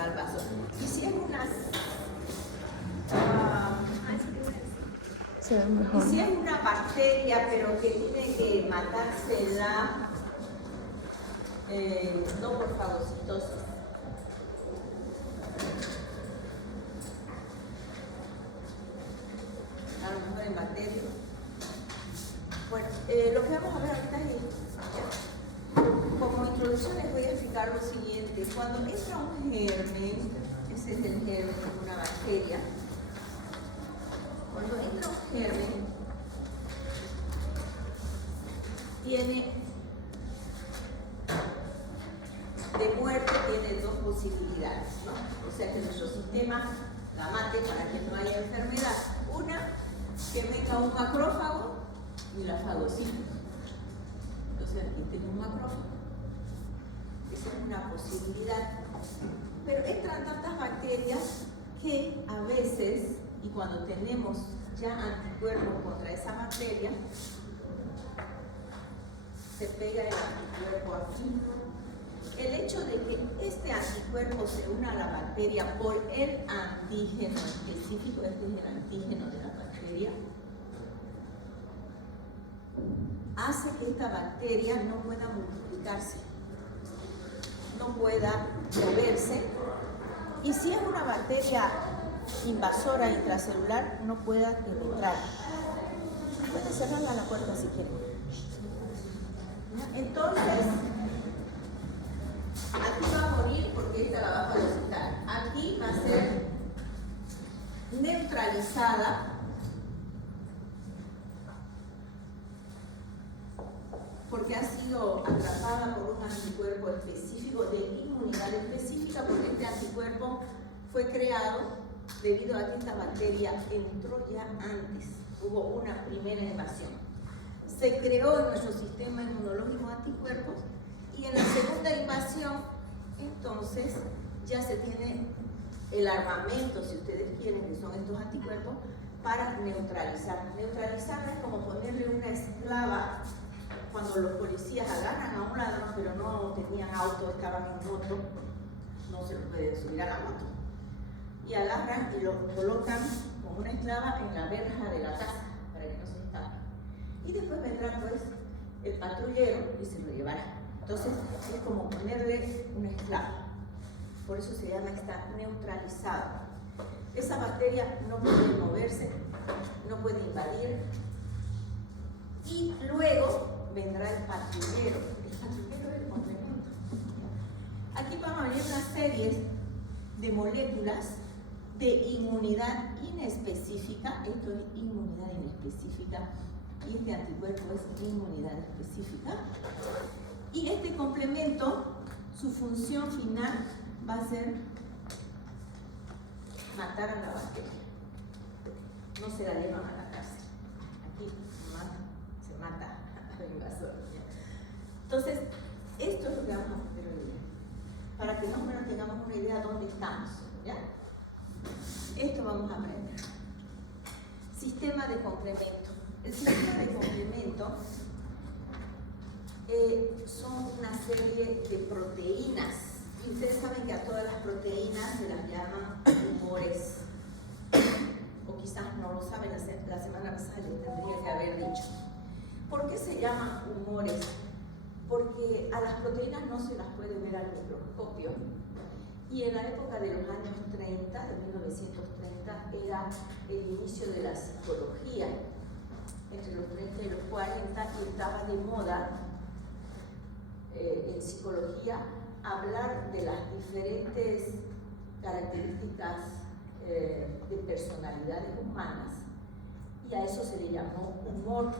va al vaso. Y si es una... Se ve mejor. Y si es una bacteria, pero que tiene que matarse no por fagocitosis. A lo mejor en bacterias. Bueno, lo que vamos a ver ahorita es, como introducción les voy a explicar lo siguiente. Cuando entra un germen, ese es el germen de una bacteria. Cuando entra un germen, tiene de muerte, tiene dos posibilidades, ¿no? O sea que nuestro sistema la mate para que no haya enfermedad. Una, que venga un macrófago y la fagocite. Entonces aquí tengo un macrófago. Esa es una posibilidad. Pero entran tantas bacterias que a veces, y cuando tenemos ya anticuerpos contra esa bacteria, se pega el anticuerpo aquí. El hecho de que este anticuerpo se una a la bacteria por el antígeno específico, este es el antígeno de la bacteria, hace que esta bacteria no pueda multiplicarse, no pueda moverse, y si es una bacteria invasora intracelular, no pueda penetrar. Pueden cerrarla la puerta si quieren. Entonces, aquí va a morir porque esta la va a fagocitar. Aquí va a ser neutralizada porque ha sido atrapada por un anticuerpo específico de inmunidad específica, porque este anticuerpo fue creado debido a que esta bacteria entró ya antes. Hubo una primera invasión. Se creó en nuestro sistema inmunológico anticuerpos y en la segunda invasión, entonces, ya se tiene el armamento, si ustedes quieren, que son estos anticuerpos, para neutralizar. Neutralizar es como ponerle una esclava cuando los policías agarran a un ladrón, pero no tenían auto, estaban en moto, no se los pueden subir a la moto. Y agarran y lo colocan con una esclava en la verja de la casa, para que no se escape. Y después vendrá pues el patrullero y se lo llevará. Entonces es como ponerle una esclava. Por eso se llama está neutralizado. Esa bacteria no puede moverse, no puede invadir. Y luego vendrá el patrullero. El patrullero es el complemento. Aquí van a venir una serie de moléculas de inmunidad inespecífica. Esto es inmunidad inespecífica. Y este anticuerpo es inmunidad específica. Y este complemento, su función final va a ser matar a la bacteria. No se la llevan a la cárcel. Aquí se mata al invasor. Entonces, esto es lo que vamos a hacer hoy día. Para que más o menos tengamos una idea de dónde estamos. ¿Ya? Esto vamos a aprender. Sistema de complemento. El sistema de complemento son una serie de proteínas. Y ustedes saben que a todas las proteínas se las llaman humores. O quizás no lo saben, la semana pasada les tendría que haber dicho. ¿Por qué se llaman humores? Porque a las proteínas no se las puede ver al microscopio. Y en la época de los años 30, de 1930, era el inicio de la psicología. Entre los 30 y los 40, y estaba de moda en psicología hablar de las diferentes características de personalidades humanas, y a eso se le llamó humor.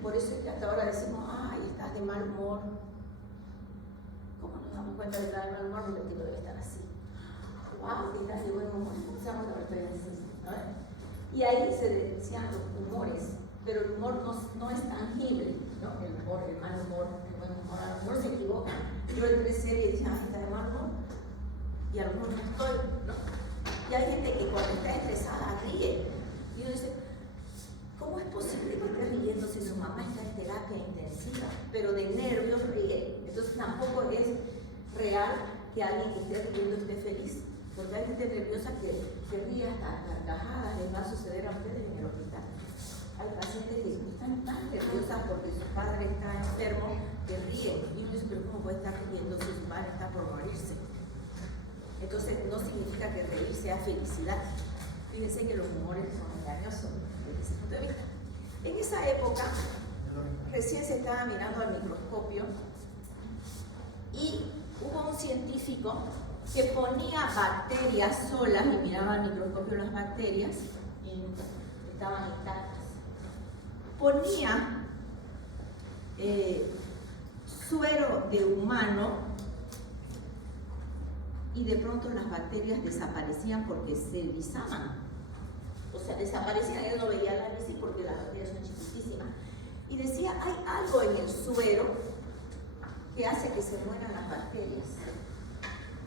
Por eso es que hasta ahora decimos, ay, estás de mal humor. ¿Cómo nos damos cuenta de que estás de mal humor? Porque el tipo debe estar así. Wow, que estás de buen humor. Pensamos que estoy así, ¿no? Y ahí se decían los humores, pero el humor no es tangible, ¿no? El humor, el mal humor, el buen humor, a lo mejor se equivoca. Yo entré serio y dije, ah, está de mal humor, y a lo mejor no estoy, ¿no? Y hay gente que cuando está estresada ríe, y uno dice, ¿cómo es posible que esté riendo si su mamá está en terapia intensiva, pero de nervios ríe? Entonces tampoco es real que alguien que esté riendo esté feliz, porque hay gente nerviosa que ríe hasta carcajadas. Les va a suceder a ustedes en el hospital. Hay pacientes que están tan nerviosas porque su padre está enfermo que ríen. Y uno dice, pero ¿cómo puede estar riendo si su padre está por morirse? Entonces no significa que reír sea felicidad. Fíjense que los humores son engañosos desde ese punto de vista. En esa época, recién se estaba mirando al microscopio y hubo un científico que ponía bacterias solas y miraba al microscopio las bacterias y estaban intactas. Ponía suero de humano y de pronto las bacterias desaparecían porque se lisaban. O sea, desaparecían, él no veía la análisis porque las bacterias son chiquitísimas. Y decía, hay algo en el suero que hace que se mueran las bacterias.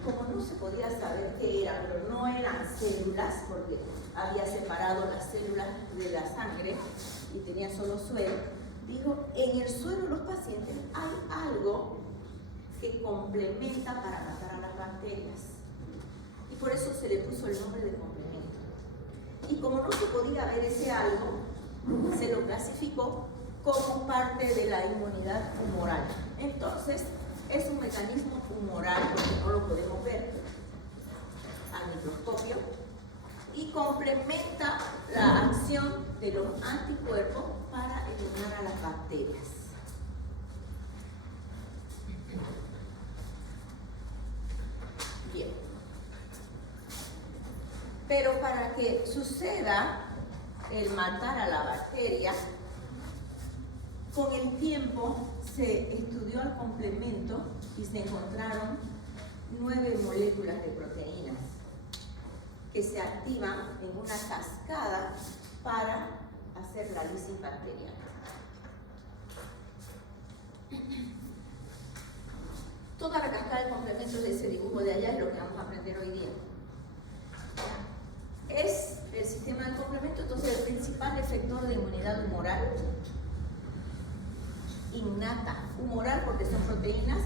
Como no se podía saber qué era, pero no eran células, porque había separado las células de la sangre y tenía solo suero, dijo, en el suero de los pacientes hay algo que complementa para matar a las bacterias. Y por eso se le puso el nombre de complemento. Y como no se podía ver ese algo, se lo clasificó como parte de la inmunidad humoral. Entonces, es un mecanismo humoral, porque no lo podemos ver al microscopio, y complementa la acción de los anticuerpos para eliminar a las bacterias. Bien. Pero para que suceda el matar a la bacteria, con el tiempo se estudió el complemento y se encontraron 9 moléculas de proteínas que se activan en una cascada para hacer la lisis bacteriana. Toda la cascada de complementos de ese dibujo de allá es lo que vamos a aprender hoy día. Es el sistema de complemento, entonces el principal efector de inmunidad humoral, innata, humoral porque son proteínas,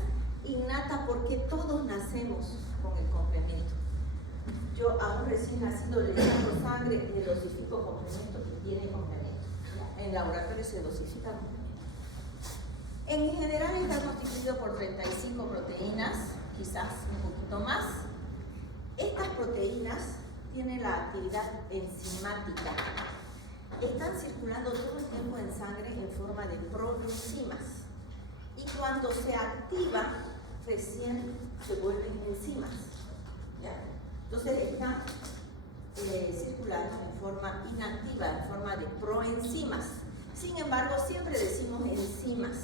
innata porque todos nacemos con el complemento. Yo a un recién nacido le saco sangre y le dosifico complemento que tiene complemento. En laboratorio se dosifica complemento. En general está constituido por 35 proteínas, quizás un poquito más. Estas proteínas tienen la actividad enzimática. Están circulando todo el tiempo en sangre en forma de proenzimas. Y cuando se activan, recién se vuelven enzimas. ¿Ya? Entonces están circulando en forma inactiva, en forma de proenzimas. Sin embargo, siempre decimos enzimas,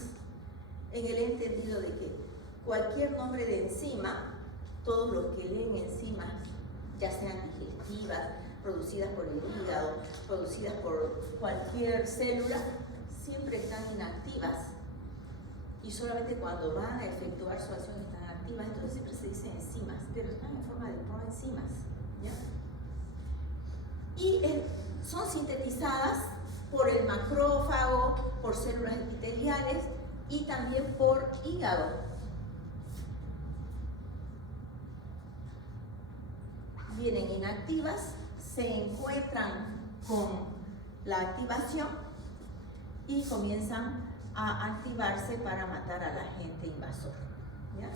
en el entendido de que cualquier nombre de enzima, todos los que leen enzimas, ya sean digestivas, producidas por el hígado, producidas por cualquier célula, siempre están inactivas y solamente cuando van a efectuar su acción están activas. Entonces siempre se dice enzimas, pero están en forma de proenzimas, ¿ya? Y son sintetizadas por el macrófago, por células epiteliales y también por hígado. Vienen inactivas, se encuentran con la activación y comienzan a activarse para matar al agente invasor. ¿Ya?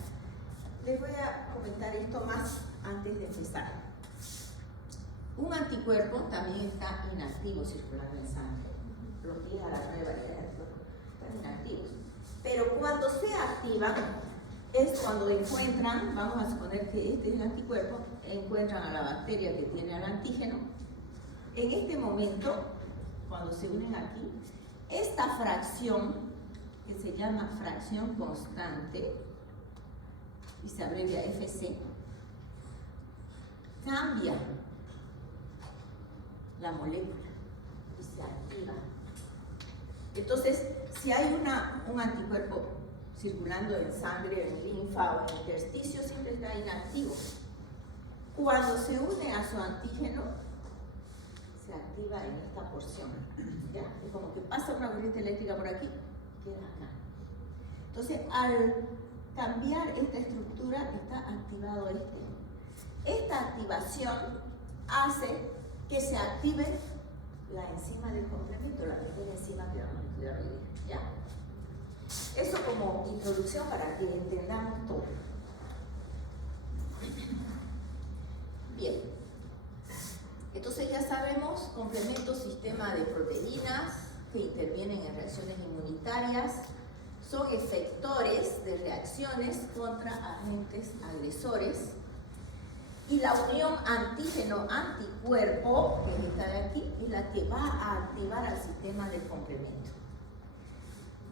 Les voy a comentar esto más antes de empezar. Un anticuerpo también está inactivo circulando en sangre. Los 10 a la 9 variedades de anticuerpos están inactivos. Pero cuando se activan, es cuando encuentran, vamos a suponer que este es el anticuerpo, encuentran a la bacteria que tiene al antígeno. En este momento, cuando se unen aquí, esta fracción, que se llama fracción constante, y se abrevia FC, cambia la molécula y se activa. Entonces, si hay un anticuerpo circulando en sangre, en linfa o en intersticio, siempre está inactivo. Cuando se une a su antígeno, se activa en esta porción. ¿Ya? Es como que pasa una corriente eléctrica por aquí, queda acá. Entonces, al cambiar esta estructura, está activado este. Esta activación hace que se active la enzima del complemento, la primera enzima que vamos a estudiar hoy día, ¿ya? Eso como introducción para que entendamos todo. Bien, entonces ya sabemos, complemento sistema de proteínas que intervienen en reacciones inmunitarias, son efectores de reacciones contra agentes agresores, y la unión antígeno-anticuerpo, que es esta de aquí, es la que va a activar al sistema del complemento.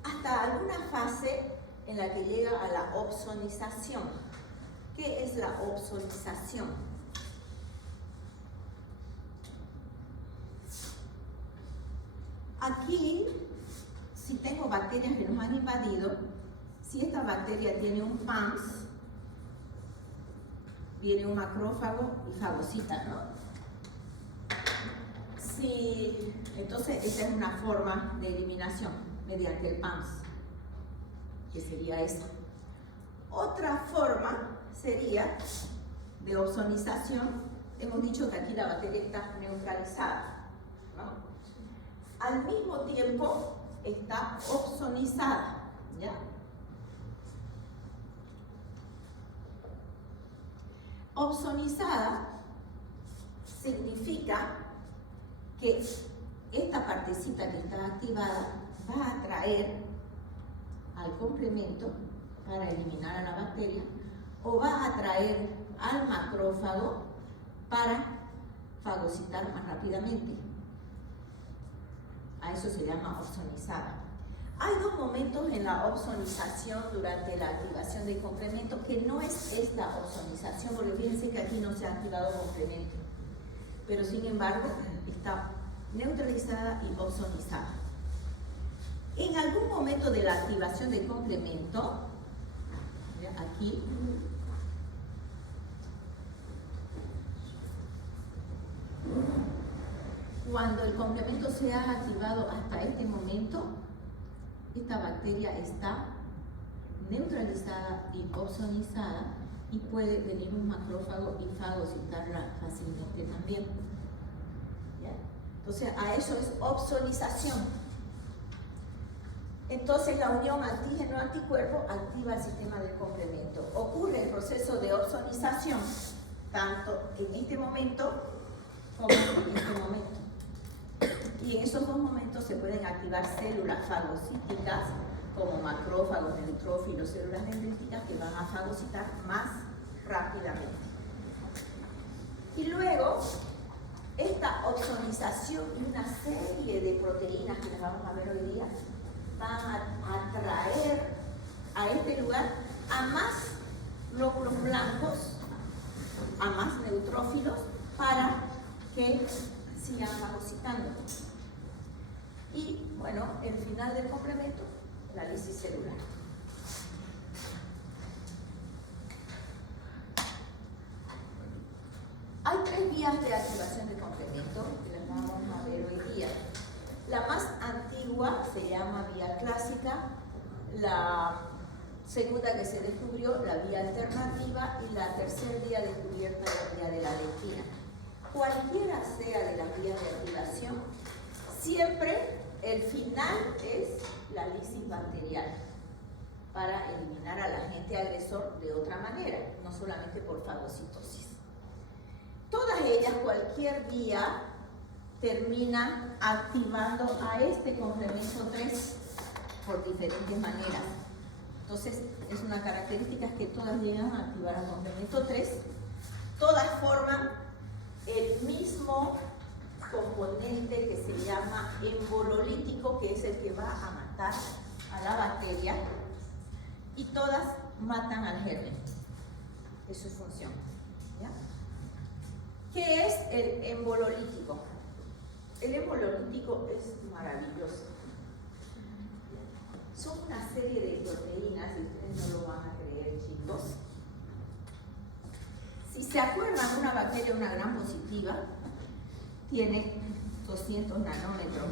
Hasta alguna fase en la que llega a la opsonización. ¿Qué es la opsonización? Aquí, si tengo bacterias que nos han invadido, si esta bacteria tiene un PAMS, viene un macrófago y fagocita, ¿no? Entonces, esta es una forma de eliminación mediante el PAMS, que sería esa. Otra forma sería de opsonización. Hemos dicho que aquí la bacteria está neutralizada, ¿no? Al mismo tiempo está opsonizada, ¿ya? Opsonizada significa que esta partecita que está activada va a atraer al complemento para eliminar a la bacteria, o va a atraer al macrófago para fagocitar más rápidamente. A eso se llama opsonizada. Hay dos momentos en la opsonización durante la activación del complemento, que no es esta opsonización, porque fíjense que aquí no se ha activado complemento, pero sin embargo está neutralizada y opsonizada. En algún momento de la activación del complemento, aquí, cuando el complemento se ha activado hasta este momento, esta bacteria está neutralizada y opsonizada y puede venir un macrófago y fagocitarla fácilmente también. ¿Ya? Entonces, a eso es opsonización. Entonces, la unión antígeno-anticuerpo activa el sistema del complemento. Ocurre el proceso de opsonización tanto en este momento como en este momento. Y en esos dos momentos se pueden activar células fagocíticas como macrófagos, neutrófilos, células dendríticas que van a fagocitar más rápidamente. Y luego, esta opsonización y una serie de proteínas que las vamos a ver hoy día van a atraer a este lugar a más glóbulos blancos, a más neutrófilos, para que sigan fagocitando. Y bueno, el final del complemento, la lisis celular. Hay tres vías de activación de complemento que las vamos a ver hoy día. La más antigua se llama vía clásica, la segunda que se descubrió, la vía alternativa, y la tercera vía descubierta, la vía de la lectina. Cualquiera sea de las vías de activación, siempre el final es la lisis bacterial para eliminar al agente agresor de otra manera, no solamente por fagocitosis. Todas ellas, cualquier vía, termina activando a este complemento 3 por diferentes maneras. Entonces, es una característica que todas llegan a activar al complemento 3. Todas forman el mismo componente que se llama embololítico, que es el que va a matar a la bacteria, y todas matan al germen. Es su función. ¿Ya? ¿Qué es el embololítico? El embololítico es maravilloso. Son una serie de proteínas, y ustedes no lo van a creer, chicos. Si se acuerdan, una bacteria, una gram positiva, tiene 200 nanómetros.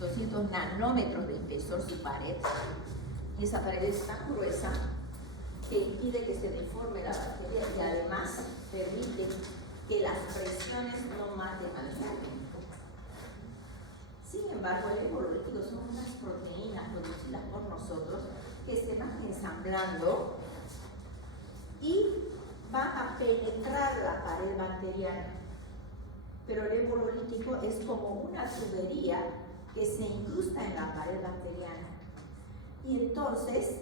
200 nanómetros de espesor su pared. Y esa pared es tan gruesa que impide que se deforme la bacteria y además permite que las presiones no maten al germen. Sin embargo, el embololítico son unas proteínas producidas por nosotros que se van ensamblando y van a penetrar la pared bacteriana. Pero el embololítico es como una tubería que se incrusta en la pared bacteriana. Y entonces,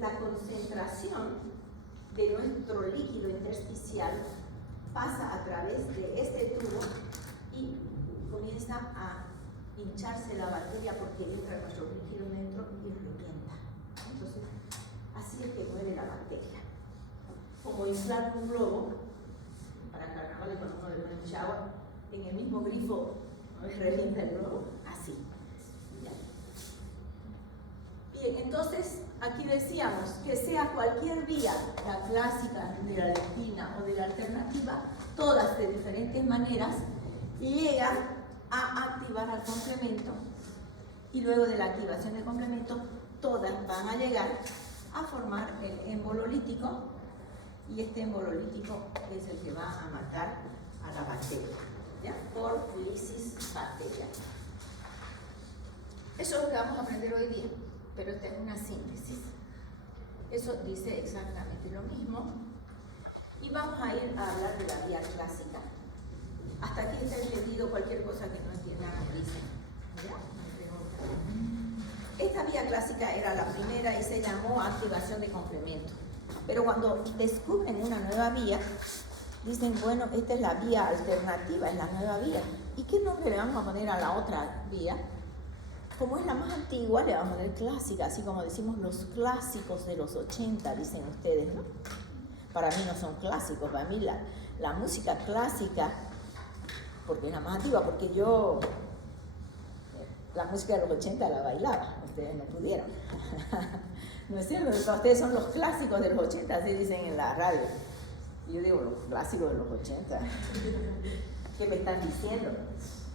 la concentración de nuestro líquido intersticial pasa a través de este tubo y comienza a hincharse la bacteria porque entra nuestro líquido dentro y revienta. Entonces, así es que muere la bacteria. Como inflar un globo, para carnavales cuando uno le pone mucha agua, en el mismo grifo revienta el globo, así. Bien, entonces aquí decíamos que sea cualquier vía, la clásica, de la lectina o de la alternativa, todas de diferentes maneras, llegan a activar al complemento y luego de la activación del complemento, todas van a llegar a formar el embololítico y este embololítico es el que va a matar a la bacteria, ¿ya? Por lisis bacteriana. Eso es lo que vamos a aprender hoy día, pero esta es una síntesis. Eso dice exactamente lo mismo. Y vamos a ir a hablar de la vía clásica. Hasta aquí está entendido. Cualquier cosa que no entiendan, dicen. ¿Ya? Esta vía clásica era la primera y se llamó activación de complemento. Pero cuando descubren una nueva vía, dicen, bueno, esta es la vía alternativa, es la nueva vía. ¿Y qué nombre le vamos a poner a la otra vía? Como es la más antigua, le vamos a poner clásica, así como decimos los clásicos de los 80, dicen ustedes, ¿no? Para mí no son clásicos, para mí la música clásica, porque es la más antigua, porque yo la música de los 80 la bailaba, ustedes no pudieron. ¿No es cierto? Para ustedes son los clásicos de los 80, así dicen en la radio. Y yo digo, los clásicos de los 80. ¿Qué me están diciendo?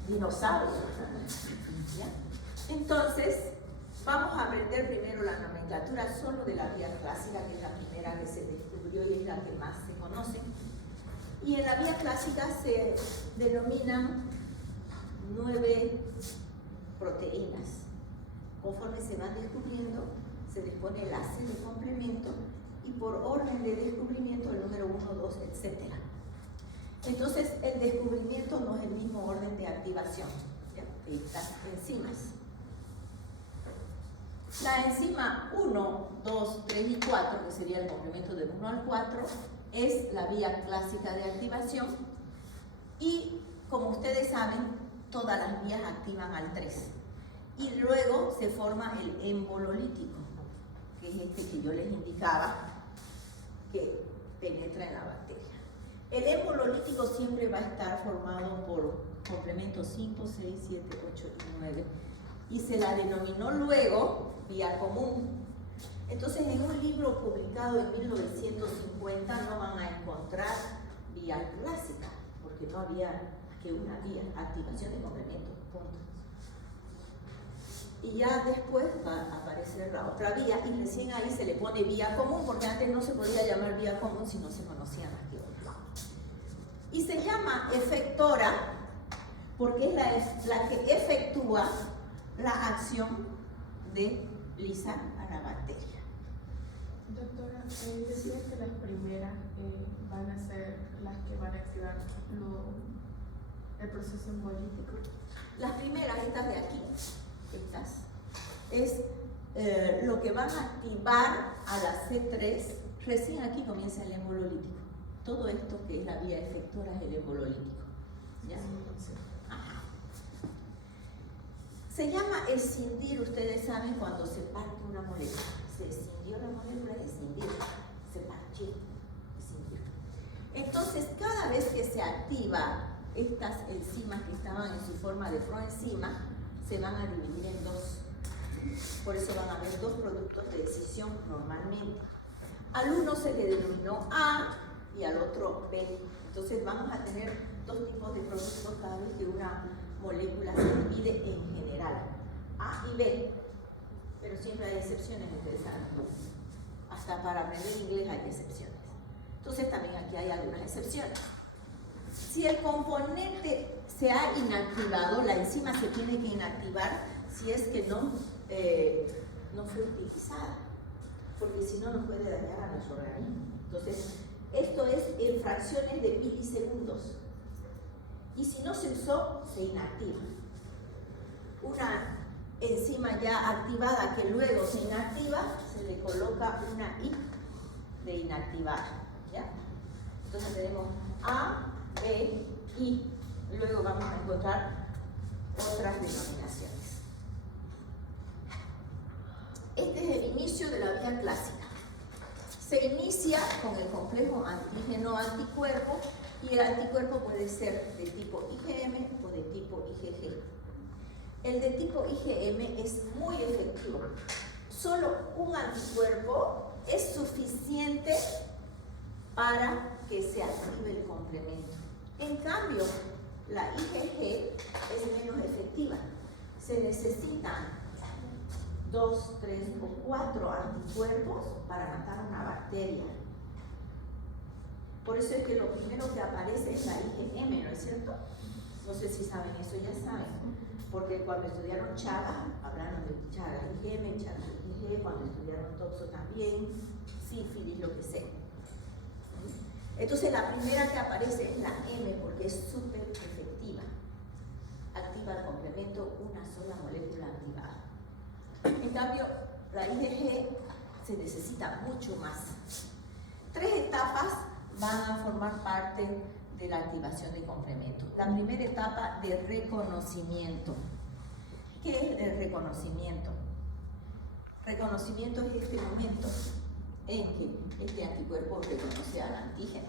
Dinosaurios. ¿Ya? Entonces, vamos a aprender primero la nomenclatura solo de la vía clásica, que es la primera que se descubrió y es la que más se conoce. Y en la vía clásica se denominan 9 proteínas. Conforme se van descubriendo, se les pone el enlace de complemento y por orden de descubrimiento el número 1, 2, etc. Entonces, el descubrimiento no es el mismo orden de activación, ¿ya? De estas enzimas. La enzima 1, 2, 3 y 4, que sería el complemento del 1 al 4, es la vía clásica de activación y, como ustedes saben, todas las vías activan al 3. Y luego se forma el embololítico, que es este que yo les indicaba, que penetra en la bacteria. El embololítico siempre va a estar formado por complementos 5, 6, 7, 8 y 9. Y se la denominó luego vía común. Entonces, en un libro publicado en 1950 no van a encontrar vía clásica, porque no había que una vía, activación de complementos, punto. Y ya después va a aparecer la otra vía y recién ahí se le pone vía común, porque antes no se podía llamar vía común si no se conocían las teorías. Y se llama efectora porque es la que efectúa la acción de lisar a la bacteria. Doctora, decía que las primeras van a ser las que van a activar el proceso embolítico. Las primeras, estas de aquí, estas, es lo que van a activar a la C3, recién aquí comienza el embololítico. Todo esto que es la vía efectora es el embololítico. ¿Ya? Ajá. Se llama escindir, ustedes saben, cuando se parte una molécula. Se escindió la molécula, escindir, se partió, escindir. Entonces, cada vez que se activa estas enzimas que estaban en su forma de proenzima, se van a dividir en dos. Por eso van a haber dos productos de decisión normalmente. Al uno se le denominó A y al otro B. Entonces vamos a tener dos tipos de productos cada vez que una molécula se divide en general, A y B. Pero pero siempre hay excepciones, ustedes saben. Hasta para aprender inglés hay excepciones. Entonces también aquí hay algunas excepciones. Si el componente se ha inactivado, la enzima se tiene que inactivar si es que no fue utilizada, porque si no nos puede dañar a nuestro organismo. Entonces, esto es en fracciones de milisegundos. Y si no se usó, se inactiva. Una enzima ya activada que luego se inactiva, se le coloca una I de inactivada. ¿Ya? Entonces tenemos A, B, I. Luego vamos a encontrar otras denominaciones. Este es el inicio de la vía clásica. Se inicia con el complejo antígeno-anticuerpo y el anticuerpo puede ser de tipo IgM o de tipo IgG. El de tipo IgM es muy efectivo. Solo un anticuerpo es suficiente para que se active el complemento. En cambio, la IgG es menos efectiva. Se necesitan 2, 3 o 4 anticuerpos para matar una bacteria. Por eso es que lo primero que aparece es la IgM, ¿no es cierto? No sé si saben eso, ya saben. Porque cuando estudiaron Chagas, hablaron de Chagas IgM, Chagas IgG, cuando estudiaron toxo también, sífilis, lo que sea. Entonces la primera que aparece es la M porque es súper efectiva. Activa el complemento una sola molécula activada. En cambio, la IgG se necesita mucho más. 3 etapas van a formar parte de la activación de complemento. La primera etapa de reconocimiento. ¿Qué es el reconocimiento? Reconocimiento es este momento en que este anticuerpo reconoce al antígeno.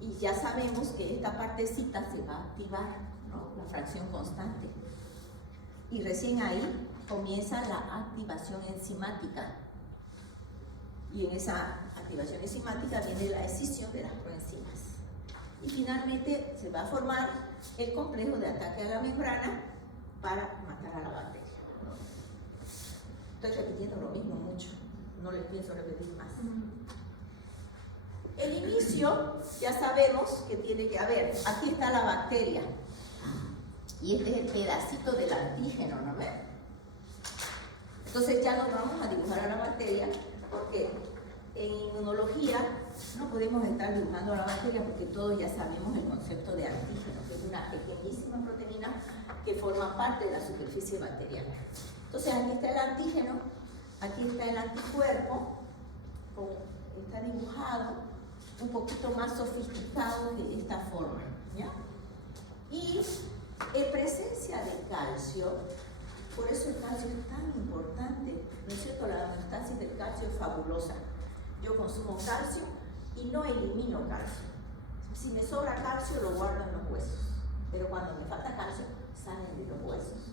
Y ya sabemos que esta partecita se va a activar, ¿no? La fracción constante. Y recién ahí comienza la activación enzimática. Y en esa activación enzimática viene la escisión de las proenzimas. Y finalmente se va a formar el complejo de ataque a la membrana para matar a la bacteria. Estoy repitiendo lo mismo mucho, no les pienso repetir más. El inicio, ya sabemos que tiene que haber, aquí está la bacteria. Y este es el pedacito del antígeno, ¿no ven? Entonces ya no vamos a dibujar a la bacteria porque en inmunología no podemos estar dibujando a la bacteria porque todos ya sabemos el concepto de antígeno, que es una pequeñísima proteína que forma parte de la superficie bacteriana. Entonces aquí está el antígeno, aquí está el anticuerpo, está dibujado un poquito más sofisticado de esta forma, ¿ya? Y en presencia de calcio, por eso el calcio es tan importante, ¿no es cierto? La homeostasis del calcio es fabulosa. Yo consumo calcio y no elimino calcio. Si me sobra calcio lo guardo en los huesos, pero cuando me falta calcio salen de los huesos.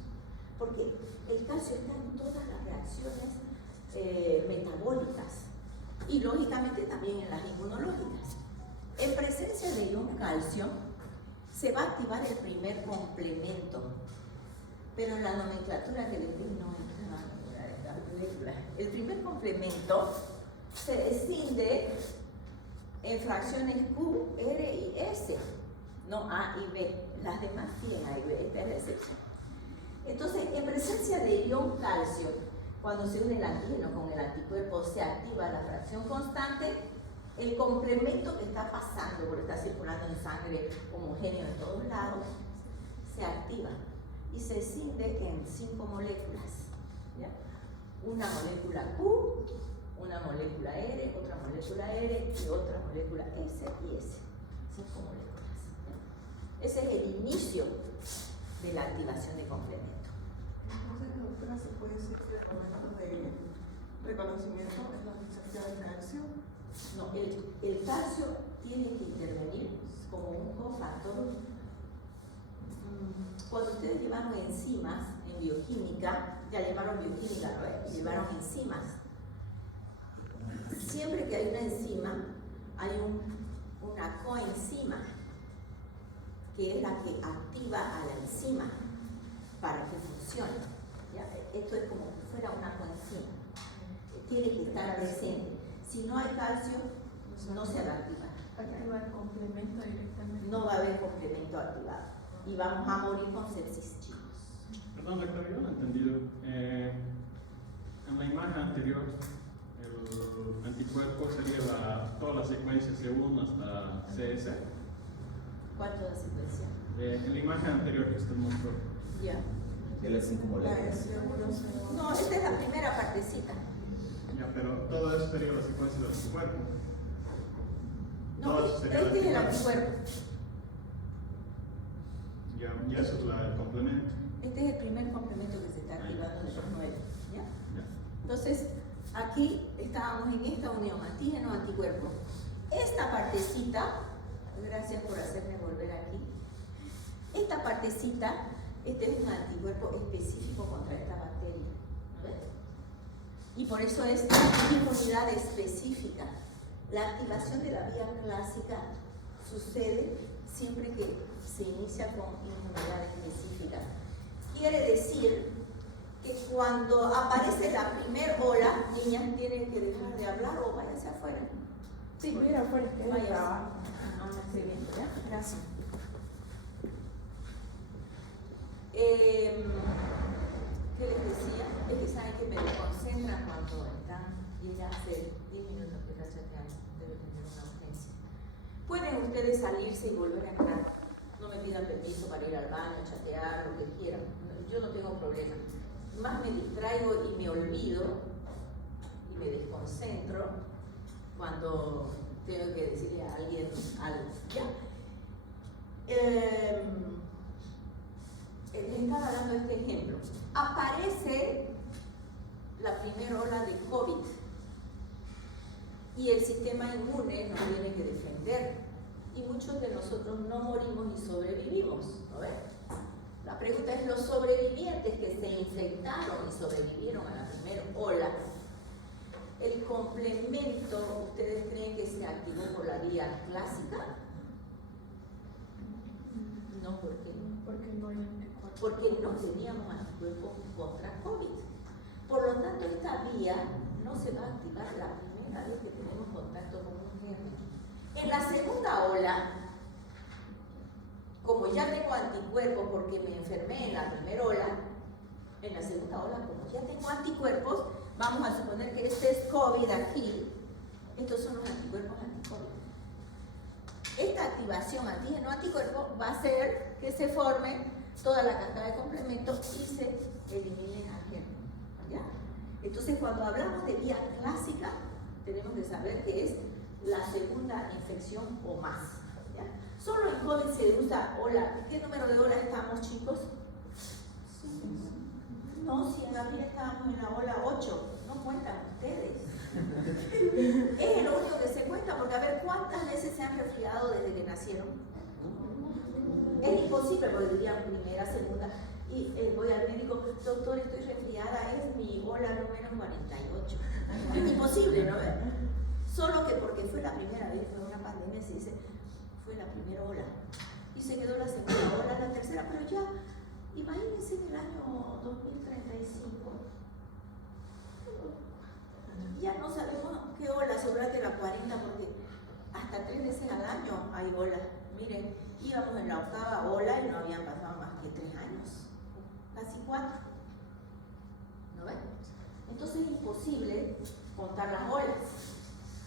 Porque el calcio está en todas las reacciones metabólicas y lógicamente también en las inmunológicas. En presencia de ion calcio se va a activar el primer complemento, pero en la nomenclatura que les di no estaba ninguna de estas moléculas. El primer complemento se escinde en fracciones Q, R y S, no A y B. Las demás tienen A y B, esta es la excepción. Entonces, en presencia de ion calcio, cuando se une el antígeno con el anticuerpo, se activa la fracción constante, el complemento que está pasando, porque está circulando en sangre homogéneo en todos lados, se activa y se escinde en 5 moléculas, ¿ya? Una molécula Q, una molécula R, otra molécula R y otra molécula S y S. 5 moléculas, ¿ya? Ese es el inicio de la activación de complemento. Entonces, doctora, ¿se puede decir que el momento de reconocimiento es la presencia del calcio? No, el calcio tiene que intervenir como un cofactor. Cuando ustedes llevaron enzimas en bioquímica, ya llevaron bioquímica, ¿no? Llevaron enzimas. Siempre que hay una enzima, hay una coenzima, que es la que activa a la enzima para que funcione. ¿Ya? esto es como si fuera una coenzima. Tiene que estar presente. Si no hay calcio, no se va a activar. Activa el complemento directamente. No va a haber complemento activado. Y vamos a morir con sepsis, chicos. Perdón, doctor, yo no he entendido. En la imagen anterior, el anticuerpo sería toda la secuencia C1 hasta CS. ¿Cuánto de secuencia? En la imagen anterior que usted mostró. Ya. Él es como La la S1, No, esta es la primera partecita. Ya, pero todo eso sería la secuencia del anticuerpo. No, Todo eso sería este es el anticuerpo. Ya eso es el complemento. Este es el primer complemento que se está activando de los 9. ¿Ya? Ya. Entonces, aquí estábamos en esta unión antígeno-anticuerpo. Esta partecita, gracias por hacerme volver aquí, esta partecita, este es un anticuerpo específico contra esta bacteria. ¿No ves? Y por eso es inmunidad específica. La activación de la vía clásica sucede siempre que se inicia con inmunidad específica. Quiere decir que cuando aparece la primera ola, niñas tienen que dejar de hablar o váyanse afuera. Sí, voy a ir afuera, que Váyanse. trabajo. No me estoy viendo, ¿ya? Gracias. ¿Qué les decía? Es que saben que me desconcentran cuando están y ya hace 10 minutos que está chateando, debe tener una urgencia. Pueden ustedes salirse y volver a entrar. No me pidan permiso para ir al baño, chatear, lo que quieran. Yo no tengo problema. Más me distraigo y me olvido y me desconcentro cuando tengo que decirle a alguien algo. ¿Ya? Les estaba dando este ejemplo. Aparece la primera ola de COVID y el sistema inmune nos tiene que defender. Y muchos de nosotros no morimos y sobrevivimos. ¿No ven? La pregunta es, los sobrevivientes que se infectaron y sobrevivieron a la primera ola, ¿el complemento ustedes creen que se activó por la vía clásica? No, ¿por qué? Porque no hay anticuerpos. Porque no teníamos anticuerpos contra COVID. Por lo tanto, esta vía no se va a activar la primera vez que tenemos contacto con un germen. En la segunda ola, como ya tengo anticuerpos porque me enfermé en la primera ola, en la segunda ola, como ya tengo anticuerpos, vamos a suponer que este es COVID aquí, estos son los anticuerpos anti-COVID. Esta activación antígeno-anticuerpo va a hacer que se forme toda la cascada de complementos y se elimine al germen. ¿Ya? Entonces, cuando hablamos de vía clásica, tenemos que saber que es la segunda infección o más. ¿Ya? Solo en COVID se usa ola. ¿Qué número de ola estamos, chicos? No, si en abril estábamos en la ola 8, no cuentan ustedes. Es lo único que se cuenta, porque a ver, ¿cuántas veces se han resfriado desde que nacieron? Es imposible, porque dirían primera, segunda, y voy al médico, doctor, estoy resfriada, es mi ola número 48. Es imposible, ¿no? Solo que porque fue la primera vez, fue una pandemia, se dice, fue la primera ola. Y se quedó la segunda ola, la tercera, pero ya, imagínense en el año 2035. Ya no sabemos qué ola sobrate la 40 porque hasta 3 veces al año hay olas. Miren, íbamos en la octava ola y no habían pasado más que 3 años, casi 4. ¿No ven? Entonces es imposible contar las olas.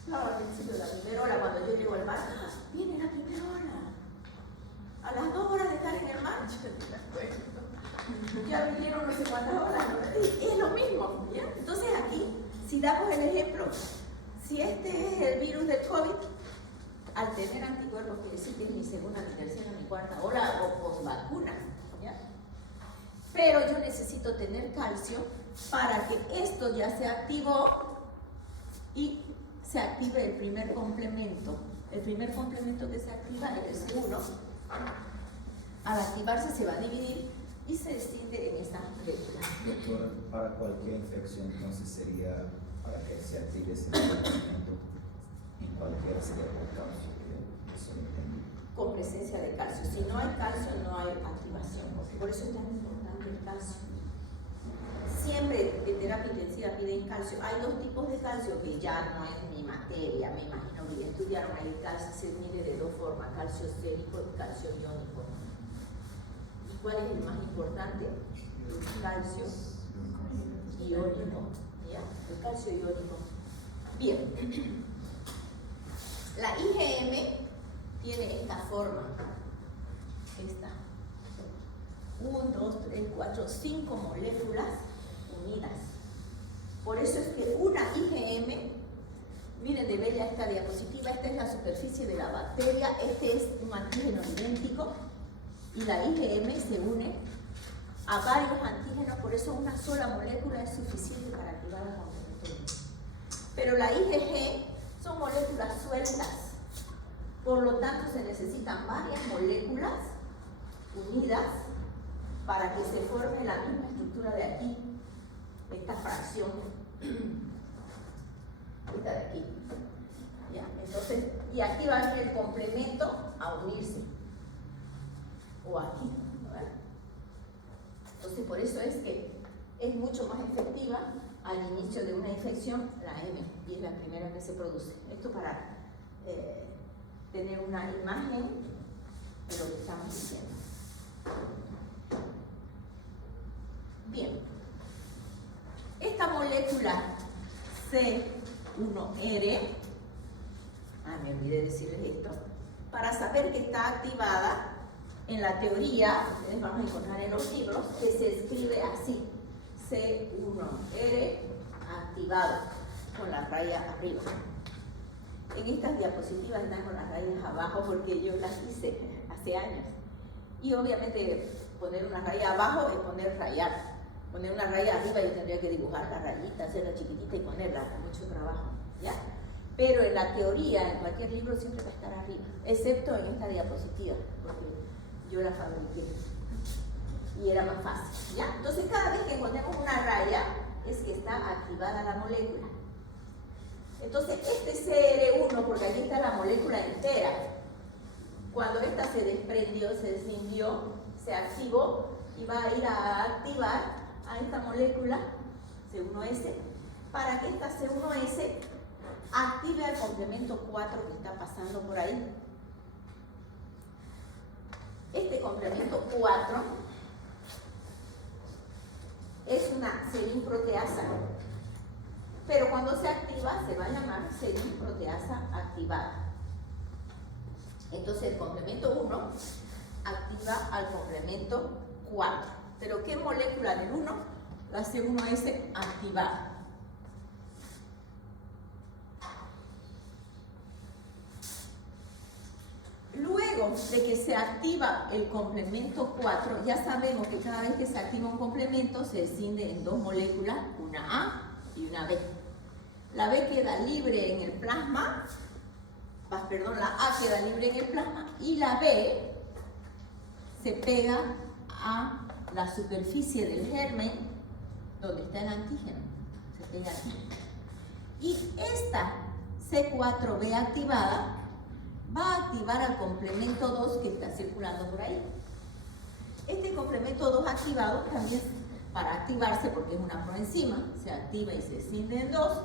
Claro, al principio de la primera ola, cuando yo llego al mar, viene la primera ola. A las 2 horas de estar en el mar, ya vinieron no sé cuántas horas. ¿No? Es lo mismo. ¿Ya? Entonces aquí, si damos el ejemplo, si este es el virus del COVID, al tener anticuerpos quiere decir que es mi segunda, mi tercera, mi cuarta ola o posvacuna. ¿Ya? Pero yo necesito tener calcio para que esto ya se activó y se active el primer complemento. El primer complemento que se activa es el C1. Al activarse se va a dividir y se extiende en esta molécula. Doctora, para cualquier infección entonces sería para que se active ese medicamento en cualquiera sería con calcio, eso lo entendí. Con presencia de calcio. Si no hay calcio, no hay activación. Por eso es tan importante el calcio. terapia intensiva piden calcio. Hay dos tipos de calcio que ya no es mi materia, me imagino que ya estudiaron. El calcio se mide de dos formas, calcio sérico y calcio iónico. ¿Y cuál es el más importante? El calcio iónico. ¿Ya? El calcio iónico. Bien. La IgM tiene esta forma. Esta. 1, 2, 3, 4, 5 moléculas unidas. Por eso es que una IgM, miren de bella esta diapositiva, esta es la superficie de la bacteria, este es un antígeno idéntico y la IgM se une a varios antígenos, por eso una sola molécula es suficiente para activar el complemento. Pero la IgG son moléculas sueltas, por lo tanto se necesitan varias moléculas unidas para que se forme la misma estructura de aquí, esta fracción, esta de aquí. ¿Ya? Entonces, y aquí va a venir el complemento a unirse, o aquí, ¿verdad? Entonces, por eso es que es mucho más efectiva al inicio de una infección la M, y es la primera que se produce. Esto para tener una imagen de lo que estamos diciendo. Bien, esta molécula C1R, me olvidé decirles esto, para saber que está activada, en la teoría, ustedes van a encontrar en los libros, que se escribe así, C1R activado, con la raya arriba. En estas diapositivas están con las rayas abajo porque yo las hice hace años. Y obviamente poner una raya abajo es poner rayar. Poner una raya arriba yo tendría que dibujar la rayita, hacerla chiquitita y ponerla, mucho trabajo, ¿ya? Pero en la teoría, en cualquier libro siempre va a estar arriba, excepto en esta diapositiva, porque yo la fabriqué y era más fácil, ¿ya? Entonces cada vez que encontremos una raya es que está activada la molécula. Entonces este CR1, porque aquí está la molécula entera, cuando esta se desprendió, se descindió, se activó y va a ir a activar a esta molécula C1S para que esta C1S active el complemento 4 que está pasando por ahí. Este complemento 4 es una serin-proteasa, pero cuando se activa se va a llamar serin-proteasa activada. Entonces el complemento 1 activa al complemento 4. ¿Pero qué molécula del 1? La C1S activada. Luego de que se activa el complemento 4, ya sabemos que cada vez que se activa un complemento se escinde en dos moléculas, una A y una B. La B queda libre en el plasma, la A queda libre en el plasma y la B se pega a la superficie del germen donde está el antígeno, se pega aquí. Y esta C4B activada va a activar al complemento 2 que está circulando por ahí. Este complemento 2 activado también para activarse, porque es una proenzima, se activa y se escinde en dos,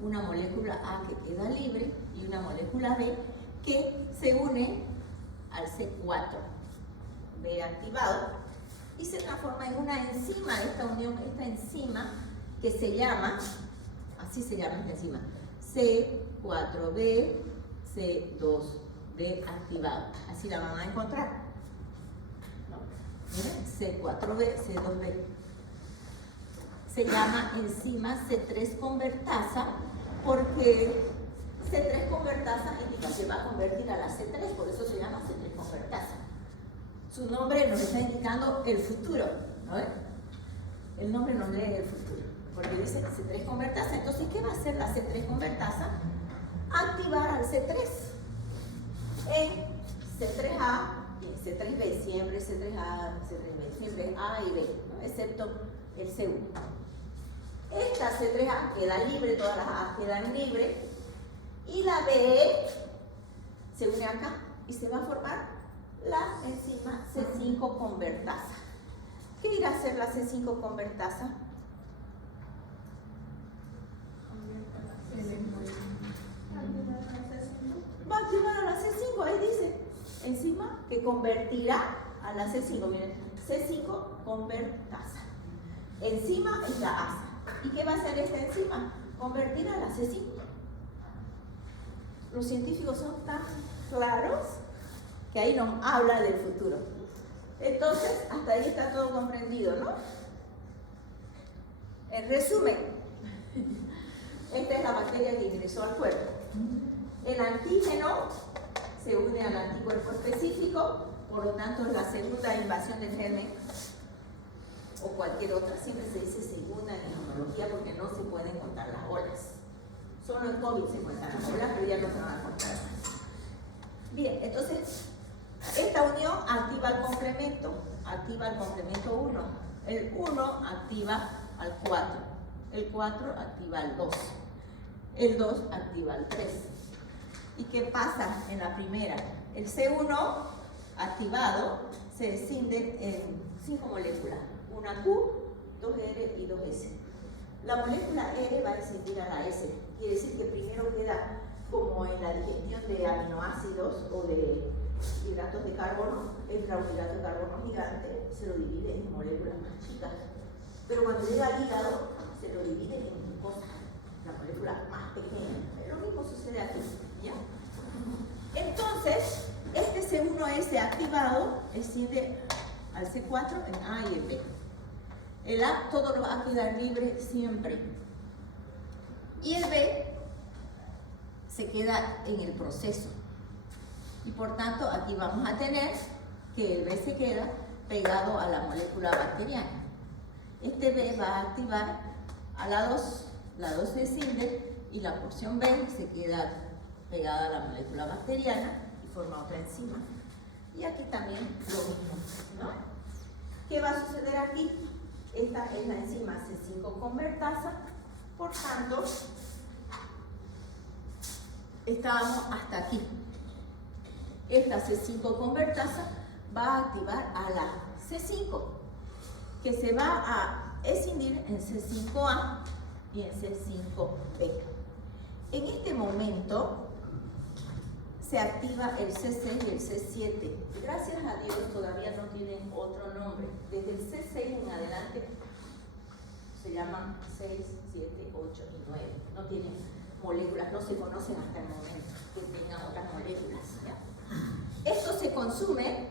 una molécula A que queda libre y una molécula B que se une al C4B activado y se transforma en una enzima de esta unión, esta enzima que se llama, así se llama esta enzima, C4B, C2B activado. Así la van a encontrar. ¿No? Miren, C4B, C2B. Se llama enzima C3 convertasa porque C3 convertasa indica que va a convertir a la C3, por eso se llama C3 convertasa. Su nombre nos está indicando el futuro, ¿no? El nombre nos lee el futuro, porque dice C3 convertasa. Entonces, ¿qué va a hacer la C3 convertasa? Activar al C3 en C3A y en C3B, siempre C3A, C3B, siempre A y B, ¿no? Excepto el C1. Esta C3A queda libre, todas las A quedan libres, y la B se une acá y se va a formar la enzima C5 convertasa. ¿Qué irá a hacer la C5 convertasa? enzima que convertirá a la C5. Miren, C5 convertasa. Enzima es la asa. ¿Y qué va a hacer esta enzima? Convertir a la C5. Los científicos son tan claros que ahí nos habla del futuro. Entonces, hasta ahí está todo comprendido, ¿no? En resumen, esta es la bacteria que ingresó al cuerpo. El antígeno se une al anticuerpo específico, por lo tanto es la segunda invasión del germen o cualquier otra. Siempre se dice segunda en inmunología porque no se pueden contar las olas. Solo en COVID se cuentan las olas, pero ya no se van a contar. Bien, entonces esta unión activa el complemento 1. El 1 activa al 4. El 4 activa al 2. El 2 activa al 3. ¿Y qué pasa en la primera? El C1 activado se escinde en 5 moléculas. Una Q, 2R y 2S. La molécula R va a escindir a la S. Quiere decir que primero queda como en la digestión de aminoácidos o de hidratos de carbono, entra un hidrato de carbono gigante, se lo divide en moléculas más chicas. Pero cuando llega al hígado, se lo divide en cosas, la molécula más pequeña. Lo mismo sucede aquí, ¿ya? Entonces, este C1S activado escinde al C4 en A y en B. El A todo lo va a quedar libre siempre. Y el B se queda en el proceso. Y por tanto, aquí vamos a tener que el B se queda pegado a la molécula bacteriana. Este B va a activar a la 2 se escinde y la porción B se queda pegada a la molécula bacteriana y forma otra enzima. Y aquí también lo mismo, ¿no? ¿Qué va a suceder aquí? Esta es la enzima C5 convertasa, por tanto, estábamos hasta aquí. Esta C5 convertasa va a activar a la C5, que se va a escindir en C5A y en C5B. En este momento se activa el C6 y el C7. Gracias a Dios todavía no tienen otro nombre. Desde el C6 en adelante se llaman 6, 7, 8 y 9. No tienen moléculas, no se conocen hasta el momento que tengan otras moléculas, ¿ya? Esto se consume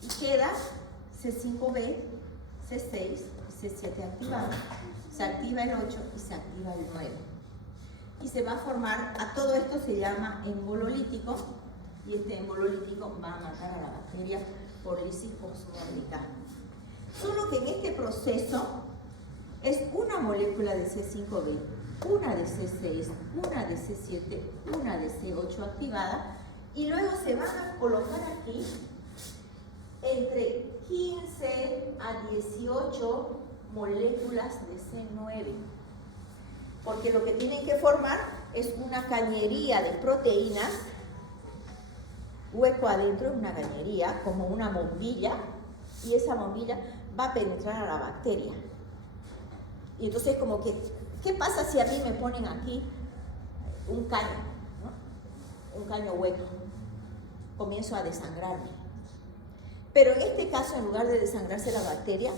y queda C5B, C6 y C7 activado. Se activa el 8 y se activa el 9. Y se va a formar, a todo esto se llama embololítico, y este embololítico va a matar a la bacteria por lisis osmótica. Solo que en este proceso es una molécula de C5B, una de C6, una de C7, una de C8 activada, y luego se van a colocar aquí entre 15 a 18 moléculas de C9. Porque lo que tienen que formar es una cañería de proteínas, hueco adentro, una cañería, como una bombilla, y esa bombilla va a penetrar a la bacteria. Y entonces como que, ¿qué pasa si a mí me ponen aquí un caño, ¿no? Un caño hueco? Comienzo a desangrarme. Pero en este caso, en lugar de desangrarse la bacteria,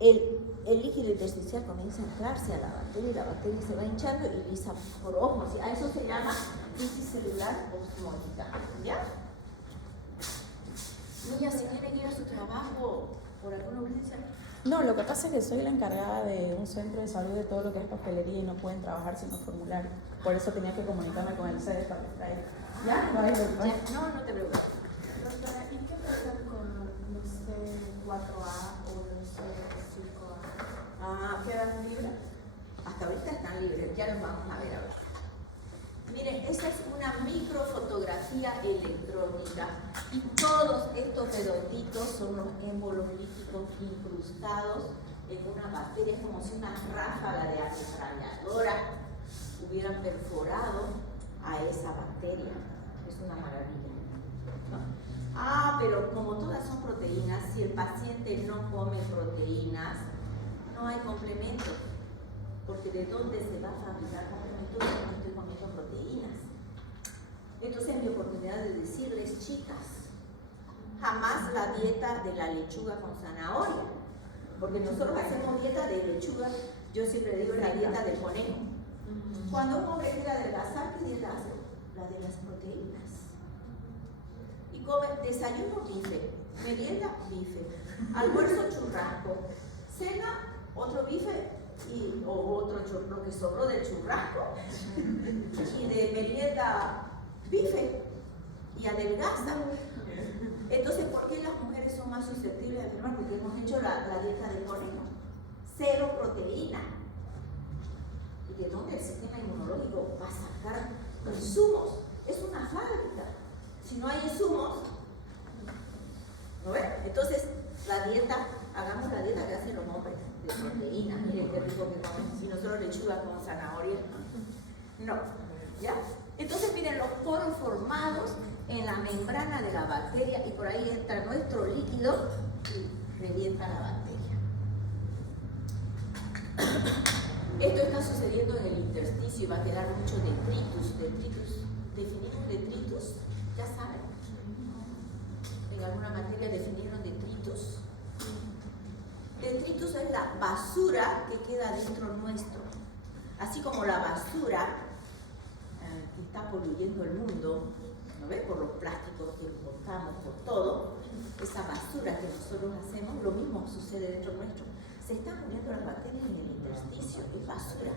el líquido intersticial comienza a anclarse a la bacteria y la bacteria se va hinchando y lisa por ósmosis. A eso se llama lisis celular osmótica. ¿Ya? Niña, si quieren ir a su trabajo por alguna urgencia. No, lo que pasa es que soy la encargada de un centro de salud de todo lo que es papelería y no pueden trabajar sin los formularios. Por eso tenía que comunicarme con el sede para que traiga. ¿Ya? No, no te preocupes. Doctora, ¿y qué pasa con los C4A o los C5A? ¿Quedan libres? Hasta ahorita están libres, ya los vamos a ver ahora. Miren, esa es una microfotografía electrónica y todos estos redonditos son los émbolos líticos incrustados en una bacteria. Es como si una ráfaga de ametralladora hubieran perforado a esa bacteria. Es una maravilla, ¿no? Pero como todas son proteínas, si el paciente no come proteínas, no hay complemento. Porque ¿de dónde se va a fabricar complemento si no estoy comiendo proteínas? Entonces es mi oportunidad de decirles, chicas, jamás la dieta de la lechuga con zanahoria, porque nosotros hacemos dieta de lechuga, yo siempre digo la dieta del conejo. Cuando un hombre quiere adelgazar, ¿qué dieta hace? La de las proteínas. Y come desayuno bife, merienda bife, almuerzo churrasco, cena otro bife o otro churrasco, lo que sobró del churrasco, y de merienda bife, y adelgaza. Entonces, ¿por qué las mujeres son más susceptibles de enfermar? Porque hemos hecho la dieta del conejo. Cero proteína. ¿Y de dónde el sistema inmunológico va a sacar insumos? Es una fábrica. Si no hay insumos, ¿no ven? Entonces, la dieta, hagamos la dieta que hacen los hombres, de proteína. Miren qué rico que comen. Si nosotros lechuga con zanahoria, no. ¿Ya? Entonces, miren, los poros formados en la membrana de la bacteria, y por ahí entra nuestro líquido y revienta la bacteria. Esto está sucediendo en el intersticio y va a quedar mucho detritus. ¿Definimos detritus? ¿Ya saben? En alguna materia definieron detritus. Detritus es la basura que queda dentro nuestro. Así como la basura que está poluyendo el mundo, ¿no ves? Por los plásticos que importamos, por todo, esa basura que nosotros hacemos, lo mismo sucede dentro nuestro. Se están muriendo las bacterias en el intersticio, es basura.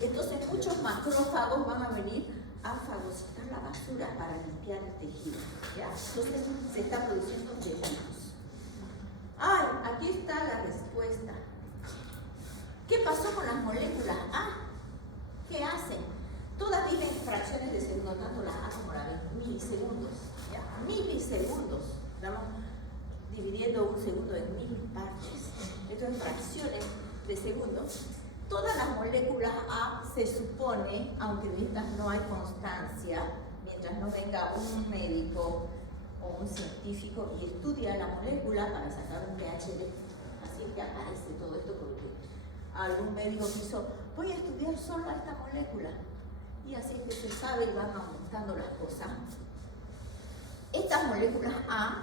Entonces muchos macrófagos van a venir a fagocitar la basura para limpiar el tejido. ¿Ya? Entonces se está produciendo detritus. ¡Ay! Aquí está la respuesta. ¿Qué pasó con las moléculas A? ¿Qué hacen? Todas viven fracciones de segundo, tanto la A como la B, milisegundos. ¿Ya? Milisegundos. Estamos dividiendo un segundo en 1000 partes. Esto es fracciones de segundos. Todas las moléculas A se supone, aunque de estas no hay constancia, mientras no venga un médico o un científico y estudia la molécula para sacar un PhD, así que aparece todo esto porque algún médico quiso, voy a estudiar solo esta molécula, y así es que se sabe y van aumentando las cosas. Estas moléculas A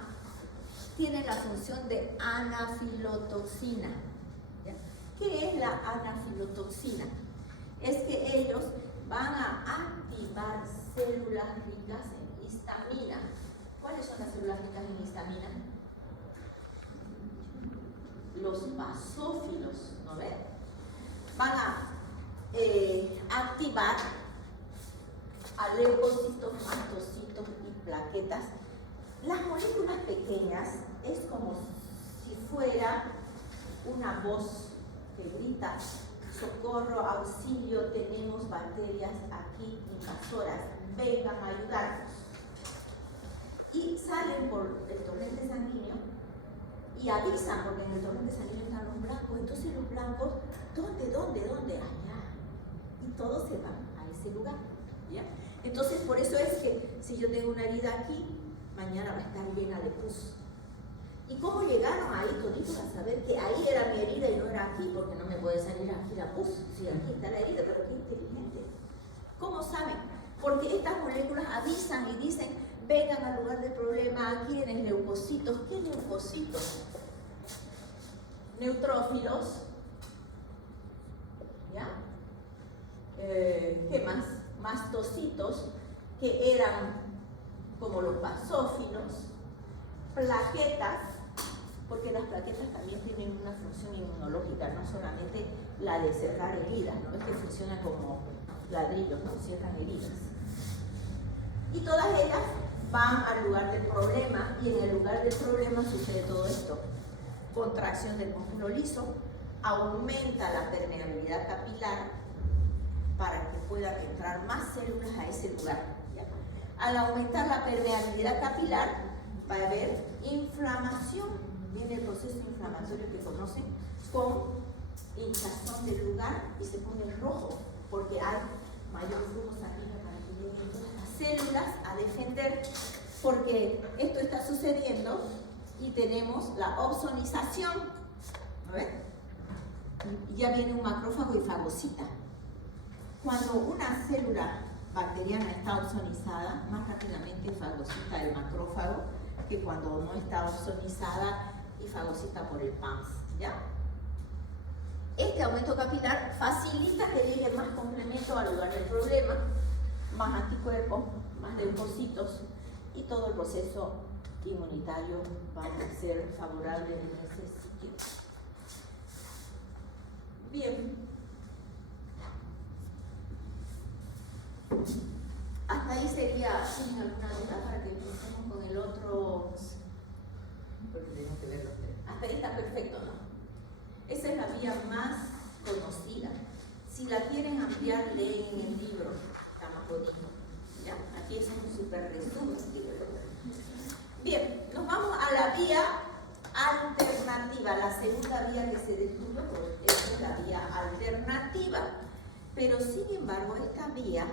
tienen la función de anafilotoxina. ¿Ya? ¿Qué es la anafilotoxina? Es que ellos van a activar células ricas en histamina. ¿Cuáles son las células ricas en histamina? Los basófilos, ¿no ven? Van a activar a leucocitos, mastocitos y plaquetas. Las moléculas pequeñas es como si fuera una voz que grita, socorro, auxilio, tenemos bacterias aquí invasoras, vengan a ayudarnos. Y salen por el torrente sanguíneo y avisan, porque en el torrente sanguíneo están los blancos. Entonces los blancos, ¿dónde? Allá. Y todos se van a ese lugar. ¿Ya? Entonces por eso es que si yo tengo una herida aquí, mañana va a estar llena de pus. ¿Y cómo llegaron ahí toditos a saber que ahí era mi herida y no era aquí? Porque no me puede salir aquí la pus, si aquí está la herida, pero qué inteligente. ¿Cómo saben? Porque estas moléculas avisan y dicen, vengan al lugar del problema, aquí tienes leucocitos. ¿Qué leucocitos? Neutrófilos. ¿Ya? ¿Qué más? Mastocitos, que eran como los basófilos. Plaquetas, porque las plaquetas también tienen una función inmunológica, no solamente la de cerrar heridas, no es que funcionan como ladrillos, no cierran heridas. Y todas ellas van al lugar del problema, y en el lugar del problema sucede todo esto. Contracción del músculo liso, aumenta la permeabilidad capilar para que puedan entrar más células a ese lugar. ¿Ya? Al aumentar la permeabilidad capilar, va a haber inflamación, viene el proceso inflamatorio que conocen, con hinchazón del lugar y se pone rojo, porque hay mayor flujo sanguíneo para que lleguen todas las células a defender, porque esto está sucediendo y tenemos la opsonización, ¿no ven? Y ya viene un macrófago y fagocita. Cuando una célula bacteriana está opsonizada, más rápidamente fagocita el macrófago que cuando no está ozonizada y fagocita por el PAMS, ¿ya? Este aumento capilar facilita que llegue más complemento al lugar del problema, más anticuerpos, más leucocitos y todo el proceso inmunitario va a ser favorable en ese sitio. Bien. Hasta ahí sería, ¿tienen alguna duda para que empecemos con el otro? Porque tenemos que ver los tres. Hasta ahí está perfecto, ¿no? Esa es la vía más conocida. Si la quieren ampliar, leen en el libro, está más bonito. ¿Ya? Aquí es un super resumen. Bien, nos vamos a la vía alternativa, la segunda vía que se descubrió, es la vía alternativa. Pero sin embargo, esta vía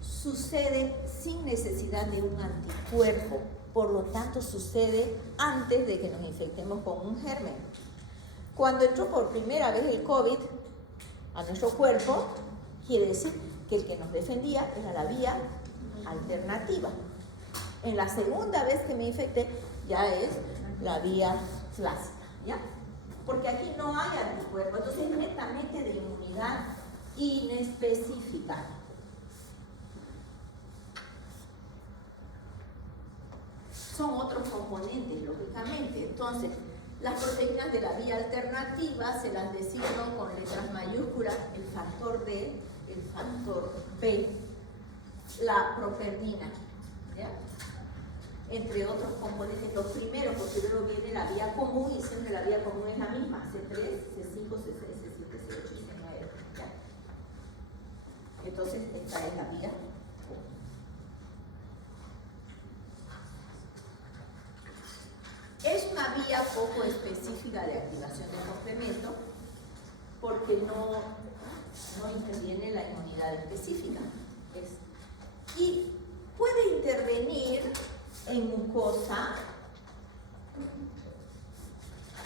sucede sin necesidad de un anticuerpo, por lo tanto sucede antes de que nos infectemos con un germen. Cuando entró por primera vez el COVID a nuestro cuerpo, quiere decir que el que nos defendía era la vía alternativa. En la segunda vez que me infecté ya es la vía clásica, ¿ya? Porque aquí no hay anticuerpo, entonces es netamente de inmunidad inespecífica. Son otros componentes, lógicamente. Entonces, las proteínas de la vía alternativa se las designo con letras mayúsculas, el factor D, el factor B, la properdina, ¿ya? Entre otros componentes, los primeros, porque luego viene la vía común y siempre la vía común es la misma, C3, C5, C6, C7, C8 y C9, ¿ya? Entonces, esta es la vía común. Es una vía poco específica de activación del complemento porque no interviene la inmunidad específica. Y puede intervenir en mucosa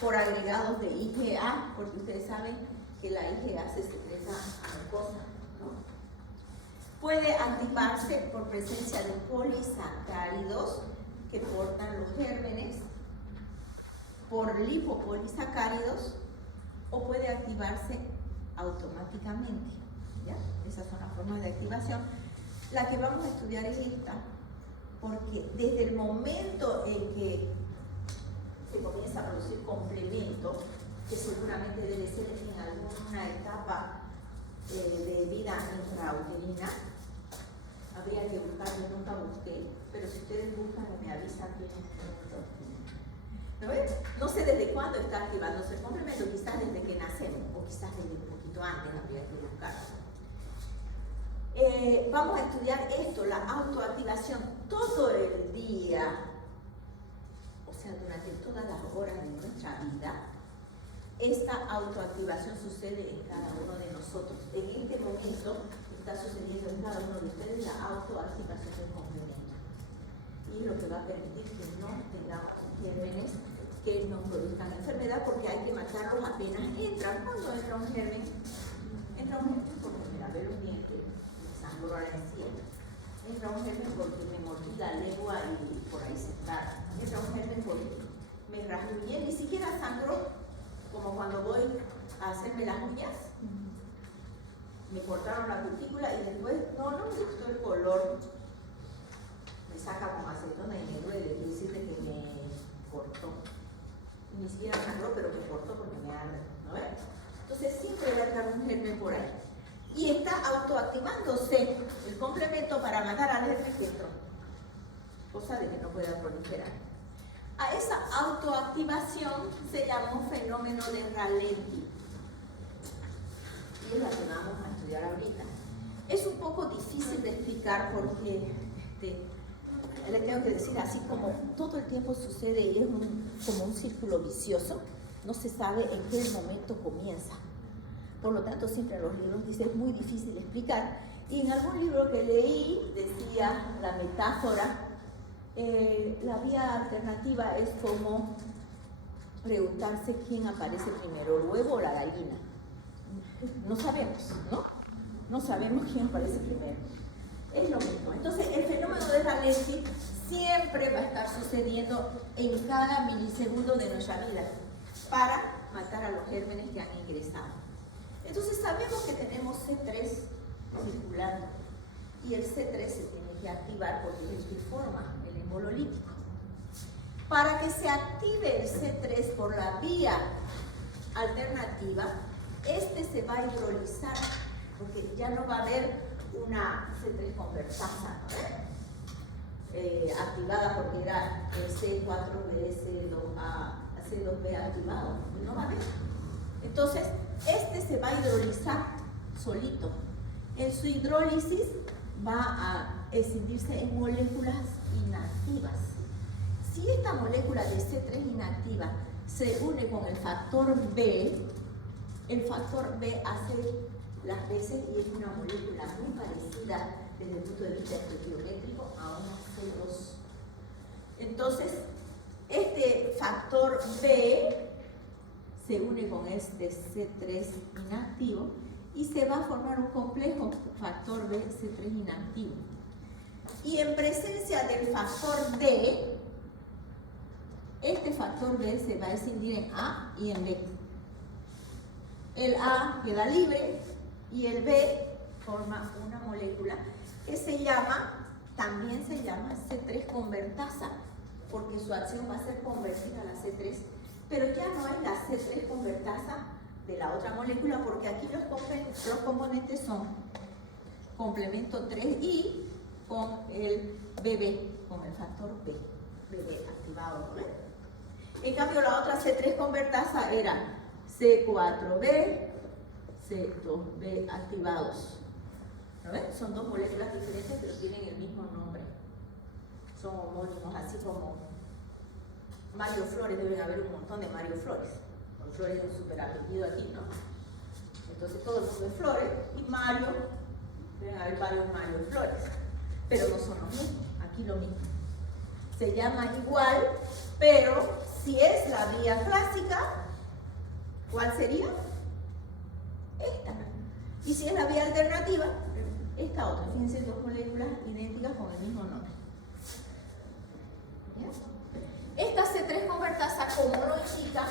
por agregados de IgA, porque ustedes saben que la IgA se secreta a mucosa, ¿no? Puede activarse por presencia de polisacáridos que portan los gérmenes, por lipopolisacáridos, o puede activarse automáticamente, ¿ya? Esas son las formas de activación. La que vamos a estudiar es esta, porque desde el momento en que se comienza a producir complemento, que seguramente debe ser en alguna etapa de vida intrauterina, habría que buscar, yo nunca busqué, pero si ustedes buscan me avisan que ¿no ves? No sé desde cuándo está activándose el complemento, quizás desde que nacemos, o quizás desde un poquito antes habría que buscarlo. Vamos a estudiar esto, la autoactivación, todo el día, o sea, durante todas las horas de nuestra vida. Esta autoactivación sucede en cada uno de nosotros. En este momento está sucediendo en cada uno de ustedes la autoactivación del complemento. Y es lo que va a permitir que no tengamos gérmenes que nos produzcan enfermedad, porque hay que matarlos apenas entran. Cuando entra un germen porque me lavé los dientes, me sangró la encía. Entra un germen porque me mordí la lengua y por ahí se entra. Entra un germen porque me rasguñé, ni siquiera sangró, como cuando voy a hacerme las uñas. Me cortaron la cutícula y después no me gustó el color. Me saca como acetona y me duele, quiere decirte que me cortó. Ni siquiera sangró, pero me cortó porque me arde, ¿no ves? Entonces siempre va a estar un germen por ahí. Y está autoactivándose el complemento para matar al germen que entró, cosa de que no pueda proliferar. A esa autoactivación se llama un fenómeno de Ralenti. Y es la que vamos a estudiar ahorita. Es un poco difícil de explicar porque le tengo que decir, así como todo el tiempo sucede y es como un círculo vicioso, no se sabe en qué momento comienza. Por lo tanto, siempre en los libros dice es muy difícil de explicar. Y en algún libro que leí decía la metáfora, la vía alternativa es como preguntarse quién aparece primero, el huevo o la gallina. No sabemos, ¿no? No sabemos quién aparece primero. Es lo mismo. Entonces, el fenómeno de Rayleigh siempre va a estar sucediendo en cada milisegundo de nuestra vida para matar a los gérmenes que han ingresado. Entonces, sabemos que tenemos C3 circulando y el C3 se tiene que activar porque es el que forma el embololítico. Para que se active el C3 por la vía alternativa, este se va a hidrolizar porque ya no va a haber una C3 convertasa activada porque era el C4B, C2B activado, y no va a haber. Entonces, este se va a hidrolizar solito. En su hidrólisis va a escindirse en moléculas inactivas. Si esta molécula de C3 inactiva se une con el factor B, el factor B hace las veces y es una molécula muy parecida desde el punto de vista estequiométrico a una C2. Entonces, este factor B se une con este C3 inactivo y se va a formar un complejo factor B C3 inactivo. Y en presencia del factor D, este factor B se va a escindir en A y en B. El A queda libre y el B forma una molécula que también se llama C3 convertasa, porque su acción va a ser convertir a la C3, pero ya no es la C3 convertasa de la otra molécula, porque aquí los componentes son complemento 3I con el BB, con el factor B, BB activado, ¿no? En cambio, la otra C3 convertasa era C4B, C2B activados. ¿No ven? Son dos moléculas diferentes, pero tienen el mismo nombre. Son homónimos, así como Mario Flores, deben haber un montón de Mario Flores. Flores es un super apellido aquí, ¿no? Entonces todo el mundo es Flores y Mario, deben haber varios Mario Flores, pero no son los mismos, aquí lo mismo. Se llama igual, pero si es la vía clásica, ¿cuál sería? Esta. Y si es la vía alternativa, esta otra. Fíjense, dos moléculas idénticas con el mismo nombre. ¿Ya? Esta C3 convertasa, como lo indica,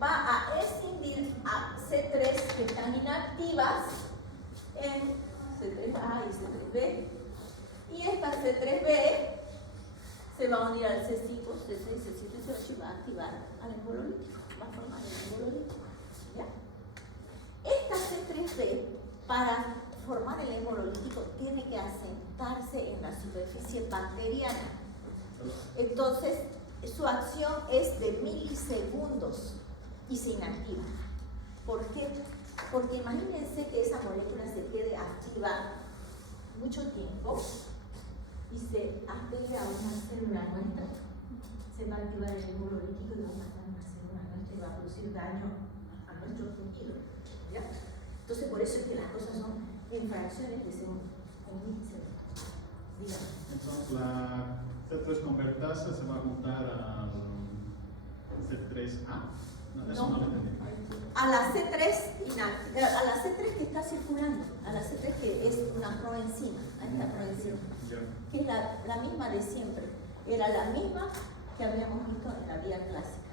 va a escindir a C3 que están inactivas en C3A y C3B. Y esta C3B se va a unir al C5, C6, C7, C8 y va a activar al embololítico. Va a formar el embololítico. ¿Ya? Esta C3B, para formar el embololítico, tiene que asentarse en la superficie bacteriana. Entonces, su acción es de milisegundos y se inactiva. ¿Por qué? Porque imagínense que esa molécula se quede activa mucho tiempo y se apegue a una célula nuestra. Se va a activar el embololítico y va a matar una célula nuestra y va a producir daño a nuestro tejido. ¿Ya? Entonces, por eso es que las cosas son en fracciones de segundo, en milisegundos. Dígame. Entonces, la C3 convertasa se va a juntar al C3A. No, eso no lo entendí. A la C3 que está circulando, a la C3 que es una proenzima, a esta proenzima, que es la misma de siempre, era la misma que habíamos visto en la vía clásica.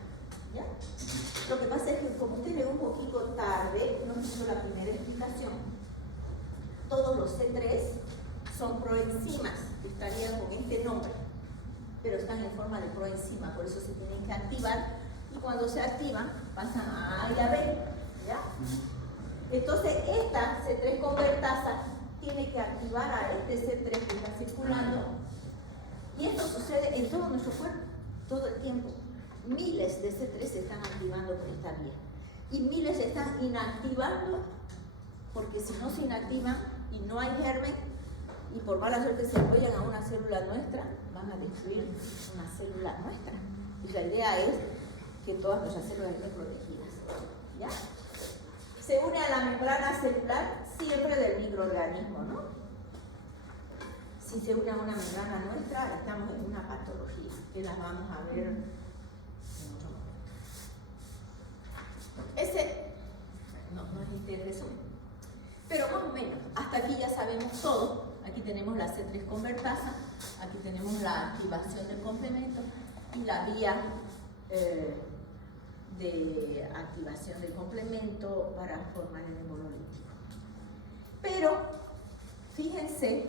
¿Ya? Lo que pasa es que como usted llegó un poquito tarde, no hizo la primera explicación, todos los C3 son proenzimas, que estarían con este nombre, pero están en forma de proenzima, por eso se tienen que activar, y cuando se activan pasan a A y a B. ¿Ya? Entonces esta C3 convertasa tiene que activar a este C3 que está circulando, y esto sucede en todo nuestro cuerpo, todo el tiempo. Miles de C3 se están activando por esta vía y miles se están inactivando, porque si no se inactivan y no hay germen y por mala suerte se apoyan a una célula nuestra, van a destruir una célula nuestra. Y la idea es que todas nuestras células estén protegidas. ¿Ya? Se une a la membrana celular siempre del microorganismo, ¿no? Si se une a una membrana nuestra, estamos en una patología que la vamos a ver en otro momento. Ese no es este el resumen, pero más o menos, hasta aquí ya sabemos todo. Aquí tenemos la C3 convertasa, aquí tenemos la activación del complemento y la vía de activación del complemento para formar el embololítico. Pero fíjense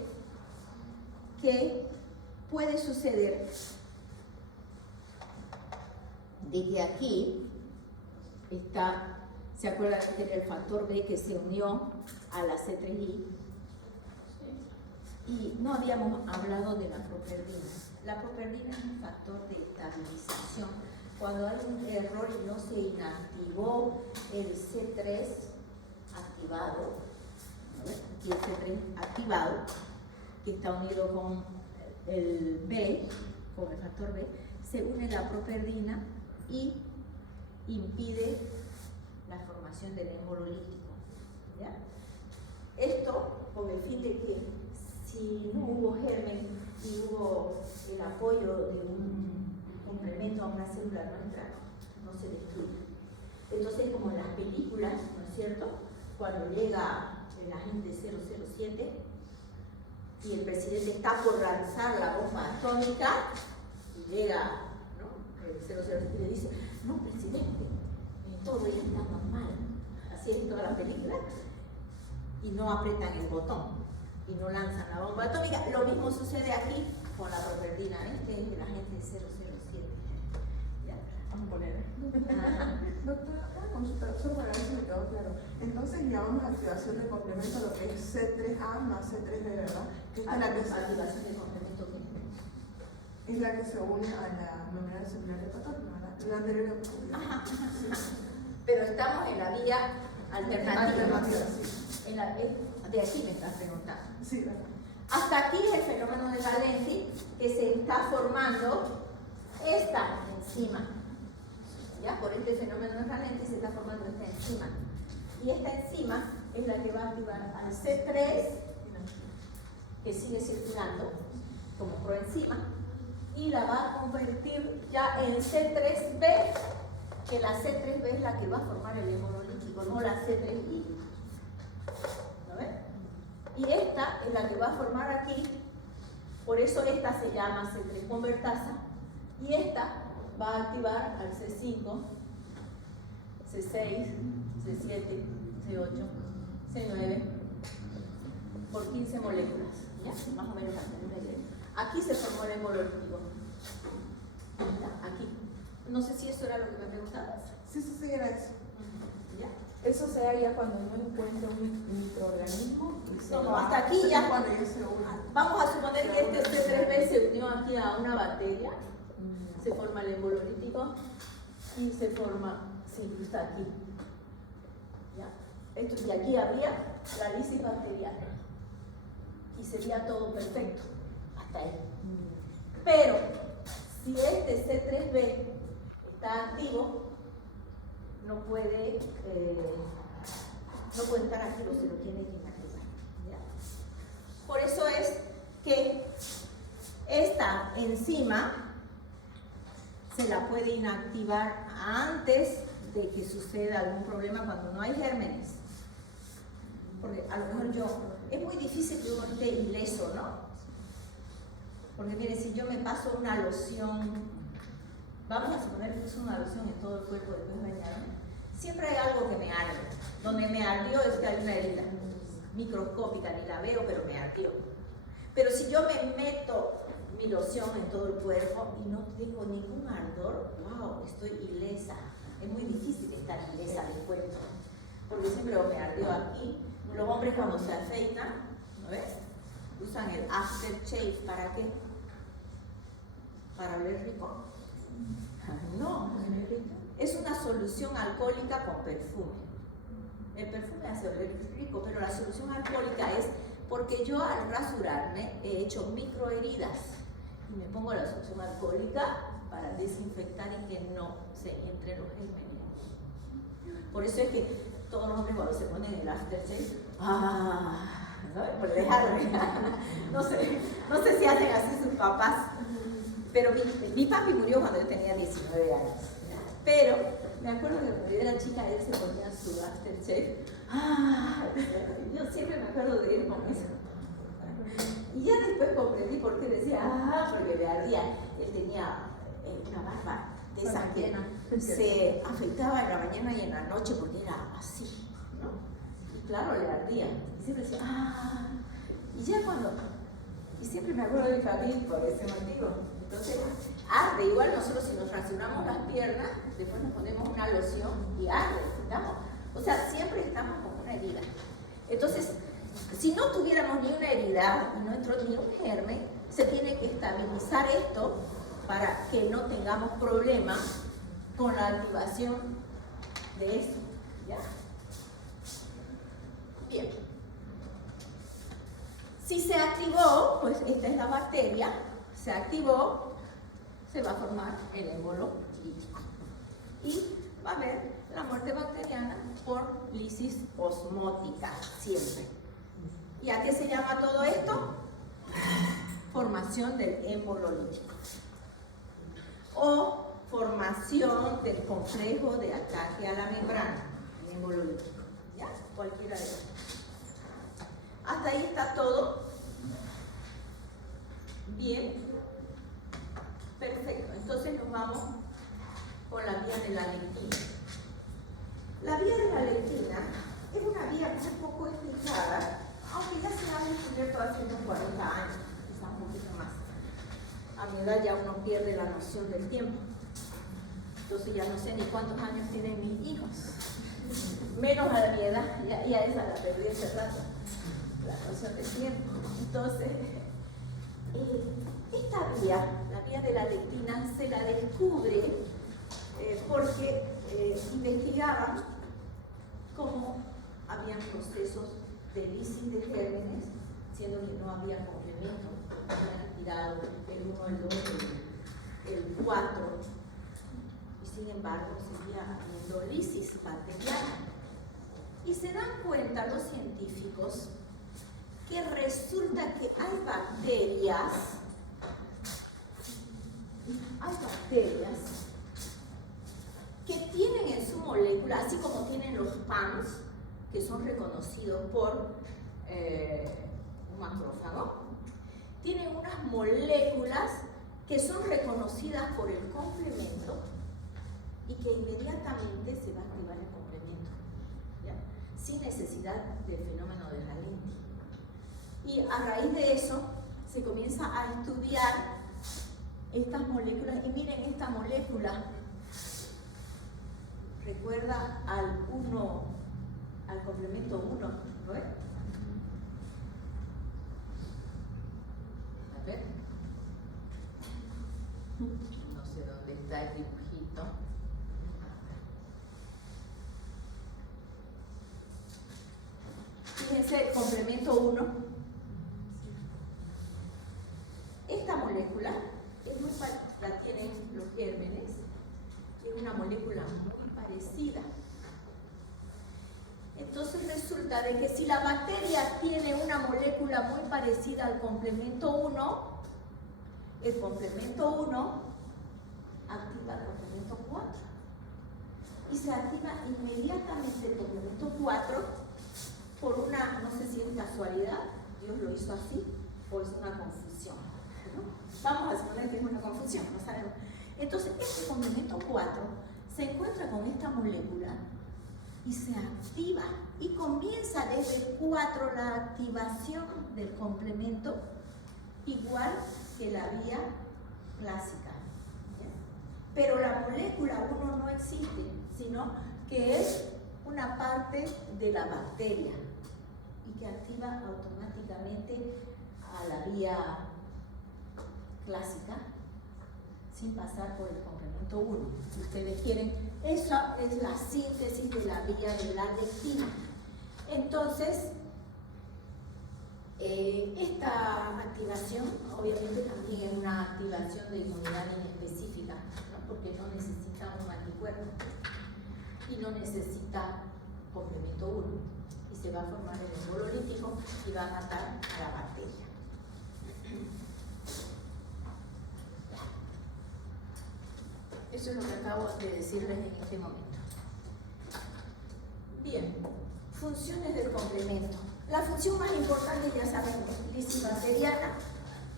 que puede suceder de que aquí está, ¿se acuerdan que era el factor B que se unió a la C3I? Y no habíamos hablado de la properdina. La properdina es un factor de estabilización. Cuando hay un error y no se inactivó el C3 activado, aquí el C3 activado, que está unido con el B, con el factor B, se une la properdina y impide la formación del embololítico. ¿Ya? Esto con el fin de que si no hubo germen y hubo el apoyo de un complemento a una célula nuestra, no se destruye. Entonces, como en las películas, ¿no es cierto? Cuando llega el agente 007 y el presidente está por lanzar la bomba atómica, y llega, ¿no?, el 007 y le dice: no, presidente, todo ya está normal. Así es en toda la película. Y no apretan el botón y no lanzan la bomba atómica. Lo mismo sucede aquí con la properdina, este es el agente 007. ¿Ya? Vamos a poner. Doctora, una consulta, solo para ver si me quedó claro. Entonces llamamos activación de complemento lo que es C3A más C3B, ¿verdad? Que esta es la que Activación de complemento que es la que se une a la membrana celular hepatoide, ¿verdad? La anterior Pero estamos en la vía alternativa. Sí. De aquí me estás preguntando. Sí, ¿verdad? Hasta aquí es el fenómeno de Valenti, que se está formando esta enzima. ¿Ya? Por este fenómeno de Valenti se está formando esta enzima. Y esta enzima es la que va a activar al C3, que sigue circulando como proenzima, y la va a convertir ya en C3B, que la C3B es la que va a formar el embololítico, no la C3I. ¿No ven? Y esta es la que va a formar aquí, por eso esta se llama C3 convertasa, y esta va a activar al C5, C6, C7, C8, C9, por 15 moléculas, ¿ya? Más o menos aquí se formó el embololítico. Aquí. No sé si eso era lo que me preguntabas. Sí, era eso. ¿Ya? Eso se da ya cuando no encuentra un microorganismo y se No, va. hasta aquí ya. Cuando ya se une. Vamos a suponer que este C3B se unió aquí a una bacteria, se forma el embololítico y se forma, sí, está aquí. ¿Ya? Esto, y aquí habría la lisis bacteriana y sería todo perfecto hasta ahí. Pero si este C3B está activo, no puede estar activo, se lo tiene que inactivar. ¿Ya? Por eso es que esta enzima se la puede inactivar antes de que suceda algún problema cuando no hay gérmenes. Porque a lo mejor es muy difícil que uno esté ileso, ¿no? Porque mire, si yo me paso una loción, vamos a suponer que uso una loción en todo el cuerpo después de bañarme, siempre hay algo que me arde. Donde me ardió es que hay una herida microscópica, ni la veo, pero me ardió. Pero si yo me meto mi loción en todo el cuerpo y no tengo ningún ardor, wow, estoy ilesa. Es muy difícil estar ilesa del cuerpo, porque siempre me ardió aquí. Los hombres cuando se afeitan, ¿no ves? Usan el aftershave, ¿para qué? ¿Para oler rico? No, es una solución alcohólica con perfume. El perfume hace oler rico, pero la solución alcohólica es porque yo al rasurarme he hecho microheridas y me pongo la solución alcohólica para desinfectar y que no se entre los gérmenes. Por eso es que todos los hombres cuando se ponen el aftershave, ¿no? Por dejarlo, no sé si hacen así sus papás, pero mi papi murió cuando yo tenía 19 años, pero me acuerdo que cuando yo era chica él se ponía su aftershave, yo siempre me acuerdo de él con eso, Y ya después comprendí por qué decía, porque le ardía. Él tenía una barba de esas que se afeitaba en la mañana y en la noche porque era así, ¿no? Y claro, le ardía. Y siempre decía, y ya cuando, y siempre me acuerdo de Fabián por ese motivo. Entonces, arde. Igual nosotros si nos fracturamos las piernas, después nos ponemos una loción y arde, ¿estamos? O sea, siempre estamos con una herida. Entonces, si no tuviéramos ni una herida y no entró ni un germen, se tiene que estabilizar esto para que no tengamos problemas con la activación de esto. ¿Ya? Bien. Si se activó, pues esta es la bacteria, se activó, se va a formar el émbolo lítico. Y va a haber la muerte bacteriana por lisis osmótica, siempre. ¿Y a qué se llama todo esto? Formación del émbolo lítico. O formación del complejo de ataque a la membrana, el émbolo lítico. ¿Ya? Cualquiera de ellos. Hasta ahí está todo. Bien. Perfecto. Entonces nos vamos con la vía de la lectina. La vía de la lectina es una vía muy poco explicada, aunque ya se ha descubierto hace unos 40 años, quizás un poquito más. A mi edad ya uno pierde la noción del tiempo. Entonces ya no sé ni cuántos años tienen mis hijos. Menos a mi edad, ya esa la perdí hace rato, la noción del tiempo. Entonces, esta vía, la vía de la lectina, se la descubre porque investigaban cómo habían procesos de lisis de gérmenes, siendo que no había complemento, habían tirado el 1, el 2, el 4, y sin embargo seguía habiendo lisis bacteriana. Y se dan cuenta los científicos que resulta que hay bacterias que tienen en su molécula, así como tienen los PAMs, que son reconocidos por un macrófago, tienen unas moléculas que son reconocidas por el complemento y que inmediatamente se va a activar el complemento, ¿ya? Sin necesidad del fenómeno de Rayleigh. Y a raíz de eso se comienza a estudiar estas moléculas. Y miren, esta molécula recuerda al complemento 1, ¿no es? A ver. No sé dónde está el dibujito. Fíjense, el complemento 1. Esta molécula es muy la tienen los gérmenes, es una molécula muy parecida. Entonces resulta de que si la bacteria tiene una molécula muy parecida al complemento 1, el complemento 1 activa el complemento 4. Y se activa inmediatamente el complemento 4 por una, no sé si es casualidad, Dios lo hizo así, o es una confusión, ¿no? Vamos a suponer que es una confusión, no sabemos. Entonces, este complemento 4 se encuentra con esta molécula y se activa y comienza desde el 4 la activación del complemento, igual que la vía clásica, ¿ya? Pero la molécula 1 no existe, sino que es una parte de la bacteria y que activa automáticamente a la vía clásica sin pasar por el complemento 1. Si ustedes quieren, esa es la síntesis de la vía de la lectina. Entonces, esta activación obviamente también es una activación de inmunidad inespecífica, ¿no? Porque no necesita un anticuerpo y no necesita complemento 1 y se va a formar el émbolo lítico y va a matar a la bacteria. Eso es lo que acabo de decirles en este momento. Bien, Funciones del complemento. La función más importante ya sabemos, lisis bacteriana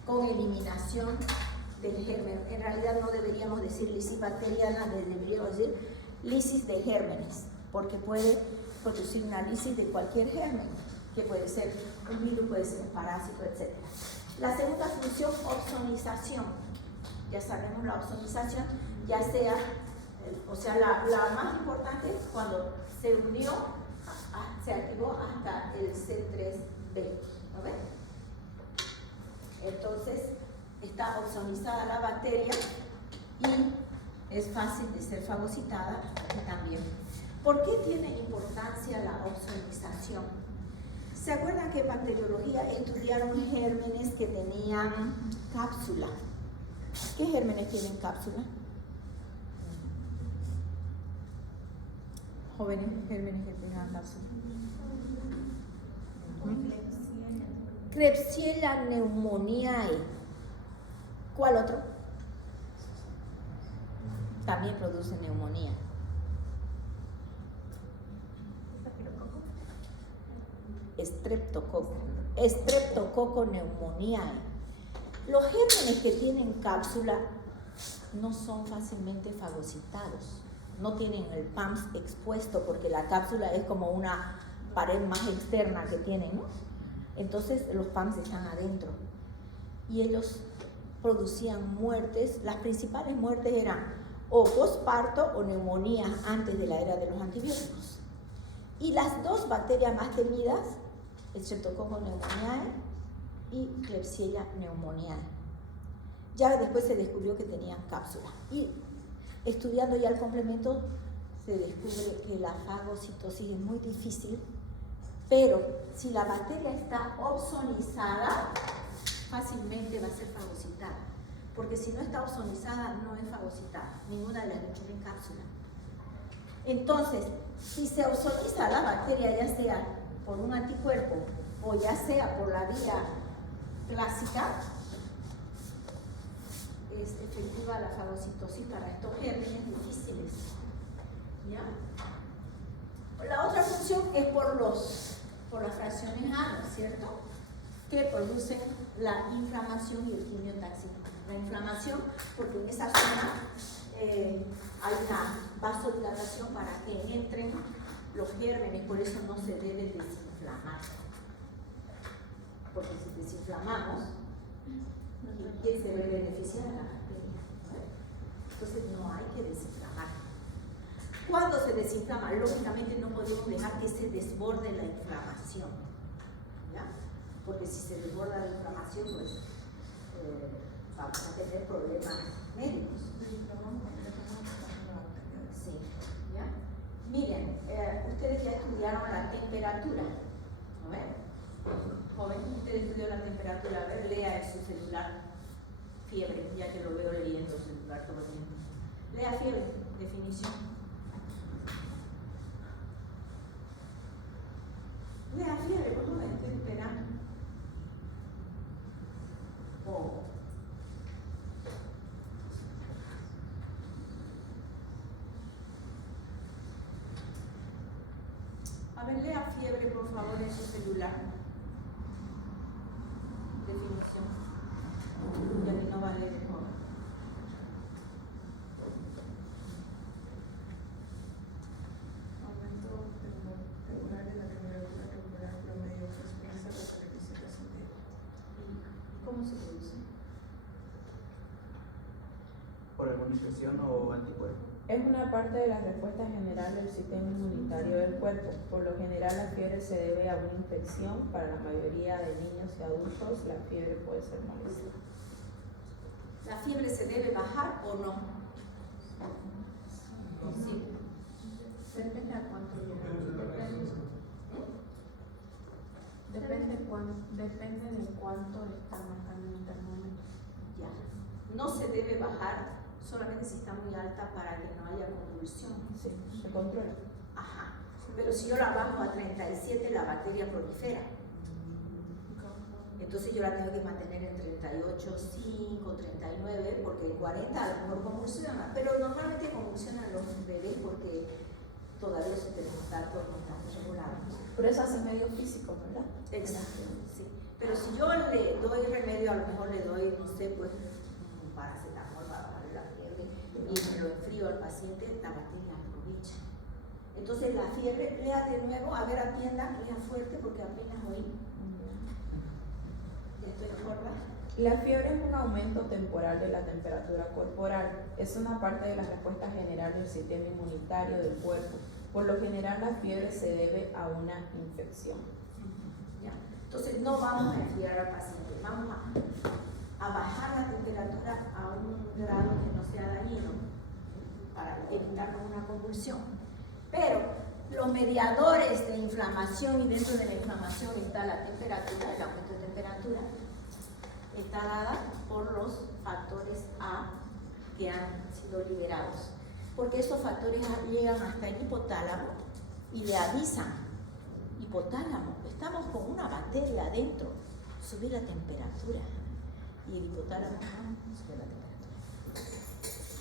con eliminación del germen. En realidad no deberíamos decir lisis bacteriana, deberíamos decir lisis de gérmenes, porque puede producir una lisis de cualquier germen, que puede ser un virus, puede ser un parásito, etc. La segunda función, ozonización. Ya sabemos la ozonización, ya sea, o sea, la más importante cuando se unió, se activó hasta el C3b, ¿no ven? Entonces, está ozonizada la bacteria y es fácil de ser fagocitada también. ¿Por qué tiene importancia la ozonización? ¿Se acuerdan que en bacteriología estudiaron gérmenes que tenían cápsula? ¿Qué gérmenes tienen cápsula? Jóvenes gérmenes que tengan cápsula. Klebsiella pneumoniae. ¿Cuál otro? También produce neumonía. Streptococo pneumoniae. Los gérmenes que tienen cápsula no son fácilmente fagocitados, no tienen el PAMS expuesto porque la cápsula es como una pared más externa que tienen, ¿no? Entonces los PAMS están adentro y ellos producían muertes. Las principales muertes eran o posparto o neumonías antes de la era de los antibióticos. Y las dos bacterias más temidas, Streptococcus pneumoniae y Klebsiella pneumoniae. Ya después se descubrió que tenían cápsula. Y estudiando ya el complemento, se descubre que la fagocitosis es muy difícil, pero si la bacteria está ozonizada, fácilmente va a ser fagocitada. Porque si no está ozonizada, no es fagocitada. Ninguna de las que tienen cápsula. Entonces, si se ozoniza la bacteria, ya sea por un anticuerpo o ya sea por la vía clásica, es efectiva la fagocitosis para estos gérmenes difíciles. ¿Ya? La otra función es por las fracciones A, ¿no es cierto? Que producen la inflamación y el quimiotaxismo. La inflamación, porque en esa zona hay una vasodilatación para que entren los gérmenes, por eso no se debe desinflamar. Porque si desinflamamos, ¿quién se ve beneficiar? La bacteria. Entonces no hay que desinflamar. Cuando se desinflama, lógicamente no podemos dejar que se desborde la inflamación. ¿Ya? Porque si se desborda la inflamación, pues vamos a tener problemas médicos. Sí, ¿ya? Miren, ustedes ya estudiaron la temperatura, ¿no ven? Joven, usted estudió la temperatura, a ver, lea en su celular fiebre, ya que lo veo leyendo el celular todo el tiempo. Lea fiebre, definición. Lea fiebre, por favor, estoy esperando. Oh. A ver, lea fiebre, por favor, en su celular. Definición. Ya que no va a leer mejor. Aumento temporal de la temperatura corporal promedio que expresa las características sintéticas. ¿Y cómo se produce? ¿Por inmunización o anticuerpo? Es una parte de la respuesta general del sistema inmunitario del cuerpo. Por lo general, la fiebre se debe a una infección. Para la mayoría de niños y adultos, la fiebre puede ser molesta. ¿La fiebre se debe bajar o no? Sí. Depende a cuánto llega. Depende de cuánto está marcando el termómetro. Ya. No se debe bajar solamente si está muy alta para que no haya convulsión. Sí, se controla. Ajá. Pero si yo la bajo a 37, la bacteria prolifera. Entonces yo la tengo que mantener en 38,5, 39, porque en 40 a lo mejor convulsiona. Pero normalmente convulsionan los bebés porque todavía su termostato no está regulado. Pero eso hace medio físico, ¿verdad? Exacto, sí. Pero si yo le doy remedio, a lo mejor le doy, no sé, pues un paracetamol para bajar la fiebre y me lo enfrío al paciente, la bacteria aprovecha. Entonces la fiebre, lea de nuevo, a ver, atienda, lea fuerte porque apenas oí. Ya estoy sorda. La fiebre es un aumento temporal de la temperatura corporal. Es una parte de la respuesta general del sistema inmunitario del cuerpo. Por lo general, la fiebre se debe a una infección. ¿Ya? Entonces, no vamos a enfriar al paciente, vamos a bajar la temperatura a un grado que no sea dañino para evitar una convulsión. Pero los mediadores de inflamación, y dentro de la inflamación está la temperatura, el aumento de temperatura, está dada por los factores A que han sido liberados. Porque esos factores A llegan hasta el hipotálamo y le avisan: hipotálamo, estamos con una bacteria adentro, sube la temperatura. Y el hipotálamo sube la temperatura.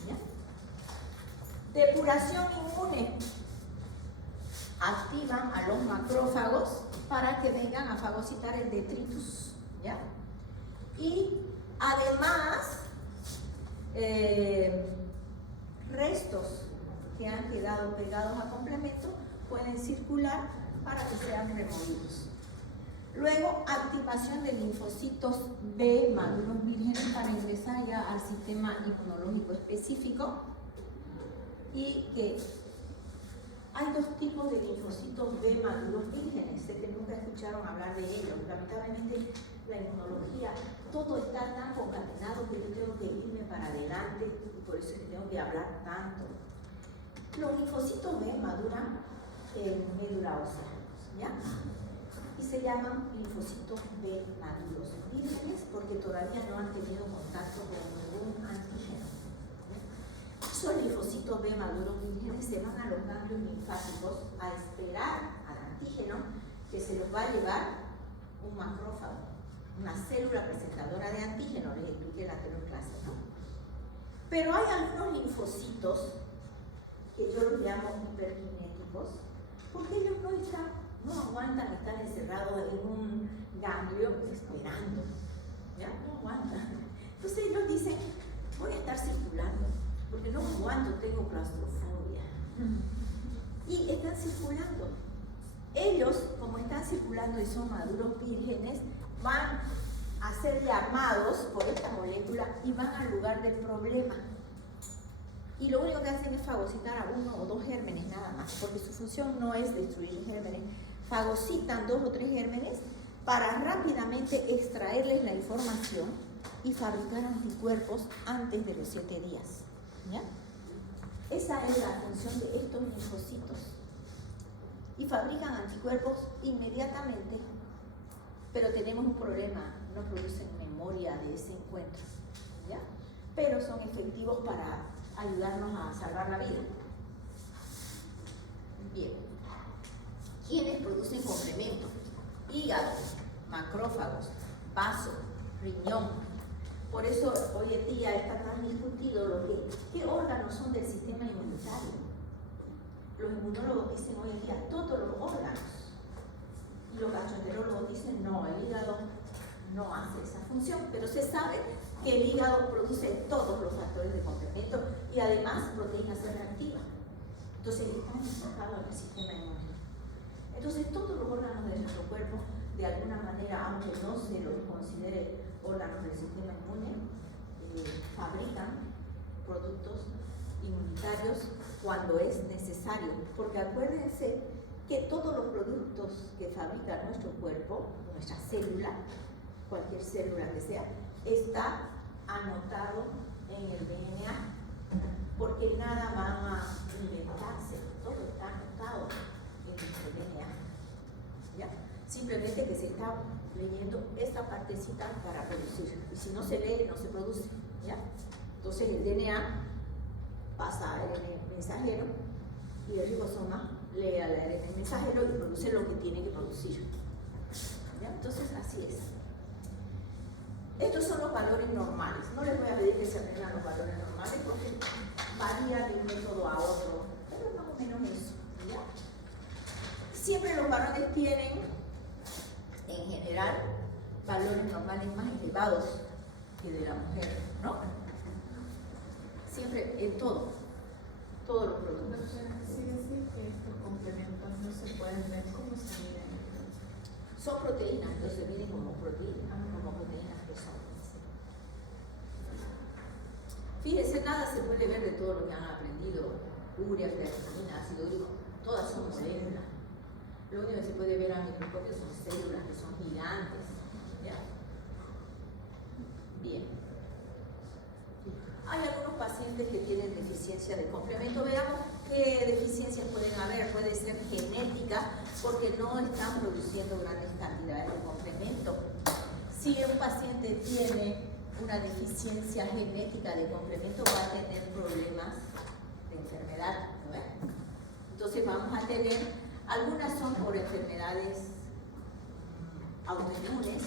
¿Ya? Depuración inmune. Activan a los macrófagos para que vengan a fagocitar el detritus. ¿Ya? Y además, restos que han quedado pegados a complemento pueden circular para que sean removidos. Luego, activación de linfocitos B maduros vírgenes para ingresar ya al sistema inmunológico específico, y que hay dos tipos de linfocitos B maduros vírgenes. Sé que nunca escucharon hablar de ellos. Lamentablemente, la inmunología, todo está tan concatenado que yo tengo que irme para adelante, y por eso es que tengo que hablar tanto. Los linfocitos B maduran en médula ósea, ¿ya? Y se llaman linfocitos B maduros vírgenes porque todavía no han tenido contacto con ningún antígeno. Esos linfocitos B maduros vírgenes se van a los ganglios linfáticos a esperar al antígeno que se los va a llevar un macrófago, una célula presentadora de antígeno, les expliqué en la anterior clase, ¿no? Pero hay algunos linfocitos que yo los llamo hiperkinéticos, porque ellos no aguantan estar encerrados en un ganglio esperando, ¿ya? No aguantan. Entonces ellos dicen: voy a estar circulando, porque no aguanto, tengo claustrofobia. Y están circulando. Ellos, como están circulando y son maduros vírgenes, van a ser llamados por esta molécula y van al lugar del problema. Y lo único que hacen es fagocitar a 1 o 2 gérmenes nada más, porque su función no es destruir gérmenes. Fagocitan 2 o 3 gérmenes para rápidamente extraerles la información y fabricar anticuerpos antes de los 7 días. ¿Ya? Esa es la función de estos linfocitos. Y fabrican anticuerpos inmediatamente, pero tenemos un problema: no producen memoria de ese encuentro. ¿Ya? Pero son efectivos para ayudarnos a salvar la vida. Bien. ¿Quiénes producen complemento? Hígado, macrófagos, vaso, riñón. Por eso hoy en día está tan discutido qué órganos son del sistema inmunitario. Los inmunólogos dicen hoy en día todos los órganos. Y los gastroenterólogos dicen no, el hígado no hace esa función, pero se sabe que el hígado produce todos los factores de complemento y además proteínas C reactivas. Entonces están enfocados en el sistema inmune. Entonces todos los órganos de nuestro cuerpo, de alguna manera, aunque no se los considere órganos del sistema inmune, fabrican productos inmunitarios cuando es necesario. Porque acuérdense que todos los productos que fabrica nuestro cuerpo, nuestra célula, cualquier célula que sea, está anotado en el DNA, porque nada van a inventarse, todo está anotado en nuestro DNA. ¿Ya? Simplemente que se está leyendo esta partecita para producir, y si no se lee, no se produce. ¿Ya? Entonces el DNA pasa al ARN mensajero y el ribosoma lee al ARN mensajero y produce lo que tiene que producir. ¿Ya? Entonces así es. Estos son los valores normales. No les voy a pedir que se aprendan los valores normales porque varía de un método a otro, pero más o menos eso. ¿Ya? Siempre los varones tienen, en general, valores normales más elevados que de la mujer, ¿no? Siempre, en todo, todos los productos. Doctora, sí decir que estos complementos no se pueden ver como se miden. Son proteínas, entonces se miden como proteínas que son. Fíjense, nada se puede ver de todo lo que han aprendido, urea, creatinina, ácido úrico, todas son moléculas. Lo único que se puede ver a microscopio son células que son gigantes. ¿Ya? Bien. Hay algunos pacientes que tienen deficiencia de complemento. Veamos qué deficiencias pueden haber. Puede ser genética, porque no están produciendo grandes cantidades de complemento. Si un paciente tiene una deficiencia genética de complemento, va a tener problemas de enfermedad, ¿no ves? Entonces vamos a tener, algunas son por enfermedades autoinmunes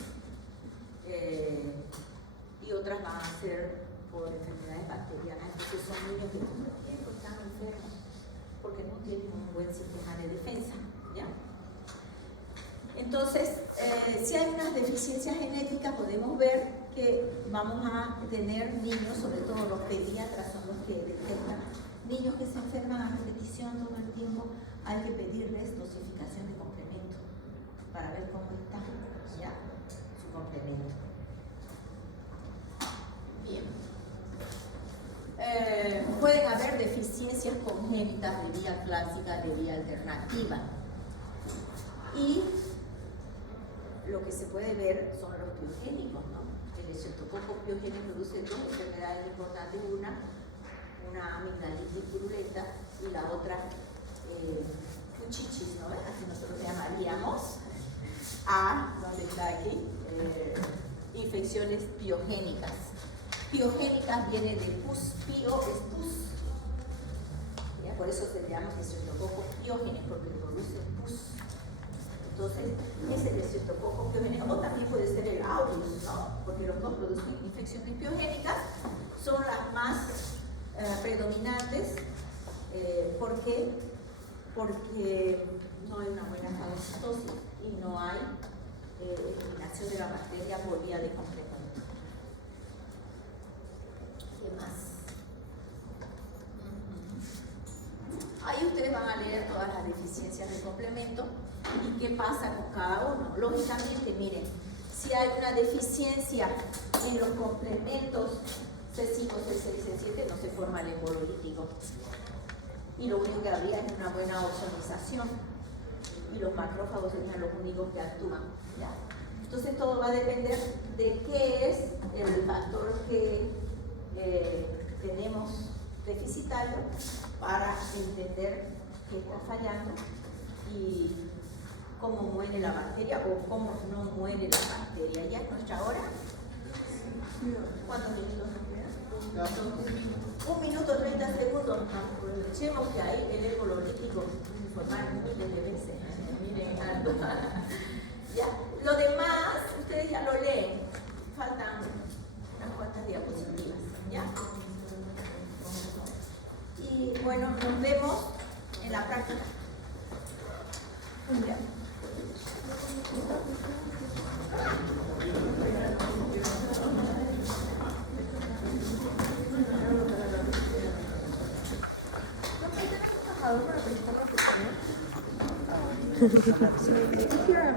y otras van a ser por enfermedades bacterianas. Entonces son niños que todo el tiempo están enfermos porque no tienen un buen sistema de defensa, ¿ya? Entonces, si hay unas deficiencias genéticas, podemos ver que vamos a tener niños, sobre todo los pediatras son los que detectan, niños que se enferman a repetición todo el tiempo, hay que pedirles dosificación de complemento para ver cómo está ya su complemento. Bien. Pueden haber deficiencias congénitas de vía clásica, de vía alternativa. Y lo que se puede ver son los piogénicos, ¿no? El estreptococo piogénico produce dos enfermedades importantes, una amigdalitis purulenta y la otra fuchichis, ¿no? Así nosotros le llamaríamos a, ¿dónde está aquí? Infecciones piogénicas. Piogénicas viene de pus, pio es pus. ¿Ya? Por eso se llama estreptococo piógenes, porque produce pus. Entonces, es el estreptococo piógenes, o también puede ser el aureus, ¿no? Porque los dos producen infecciones piogénicas, son las más predominantes. ¿Por qué? Porque no hay una buena fagocitosis y no hay eliminación de la bacteria por vía de complemento. ¿Qué más? Ahí ustedes van a leer todas las deficiencias de complemento y qué pasa con cada uno. Lógicamente, miren, si hay una deficiencia en los complementos C5, C6, C7, no se forma el embololítico. Y lo único que habría es una buena ozonización. Y los macrófagos serían los únicos que actúan. ¿Ya? Entonces todo va a depender de qué es el factor que tenemos deficitario para entender qué está fallando y cómo muere la bacteria o cómo no muere la bacteria. ¿Ya es nuestra hora? ¿Cuántos minutos nos quedan? 1 minuto 30 segundos. Aprovechemos que ahí el herbololítico informar miles de veces. Miren algo. Ya. Lo demás, ustedes ya lo leen. Faltan unas cuantas diapositivas. ¿Ya? Y bueno, nos vemos en la práctica. Ya. Para presentar la oportunidad.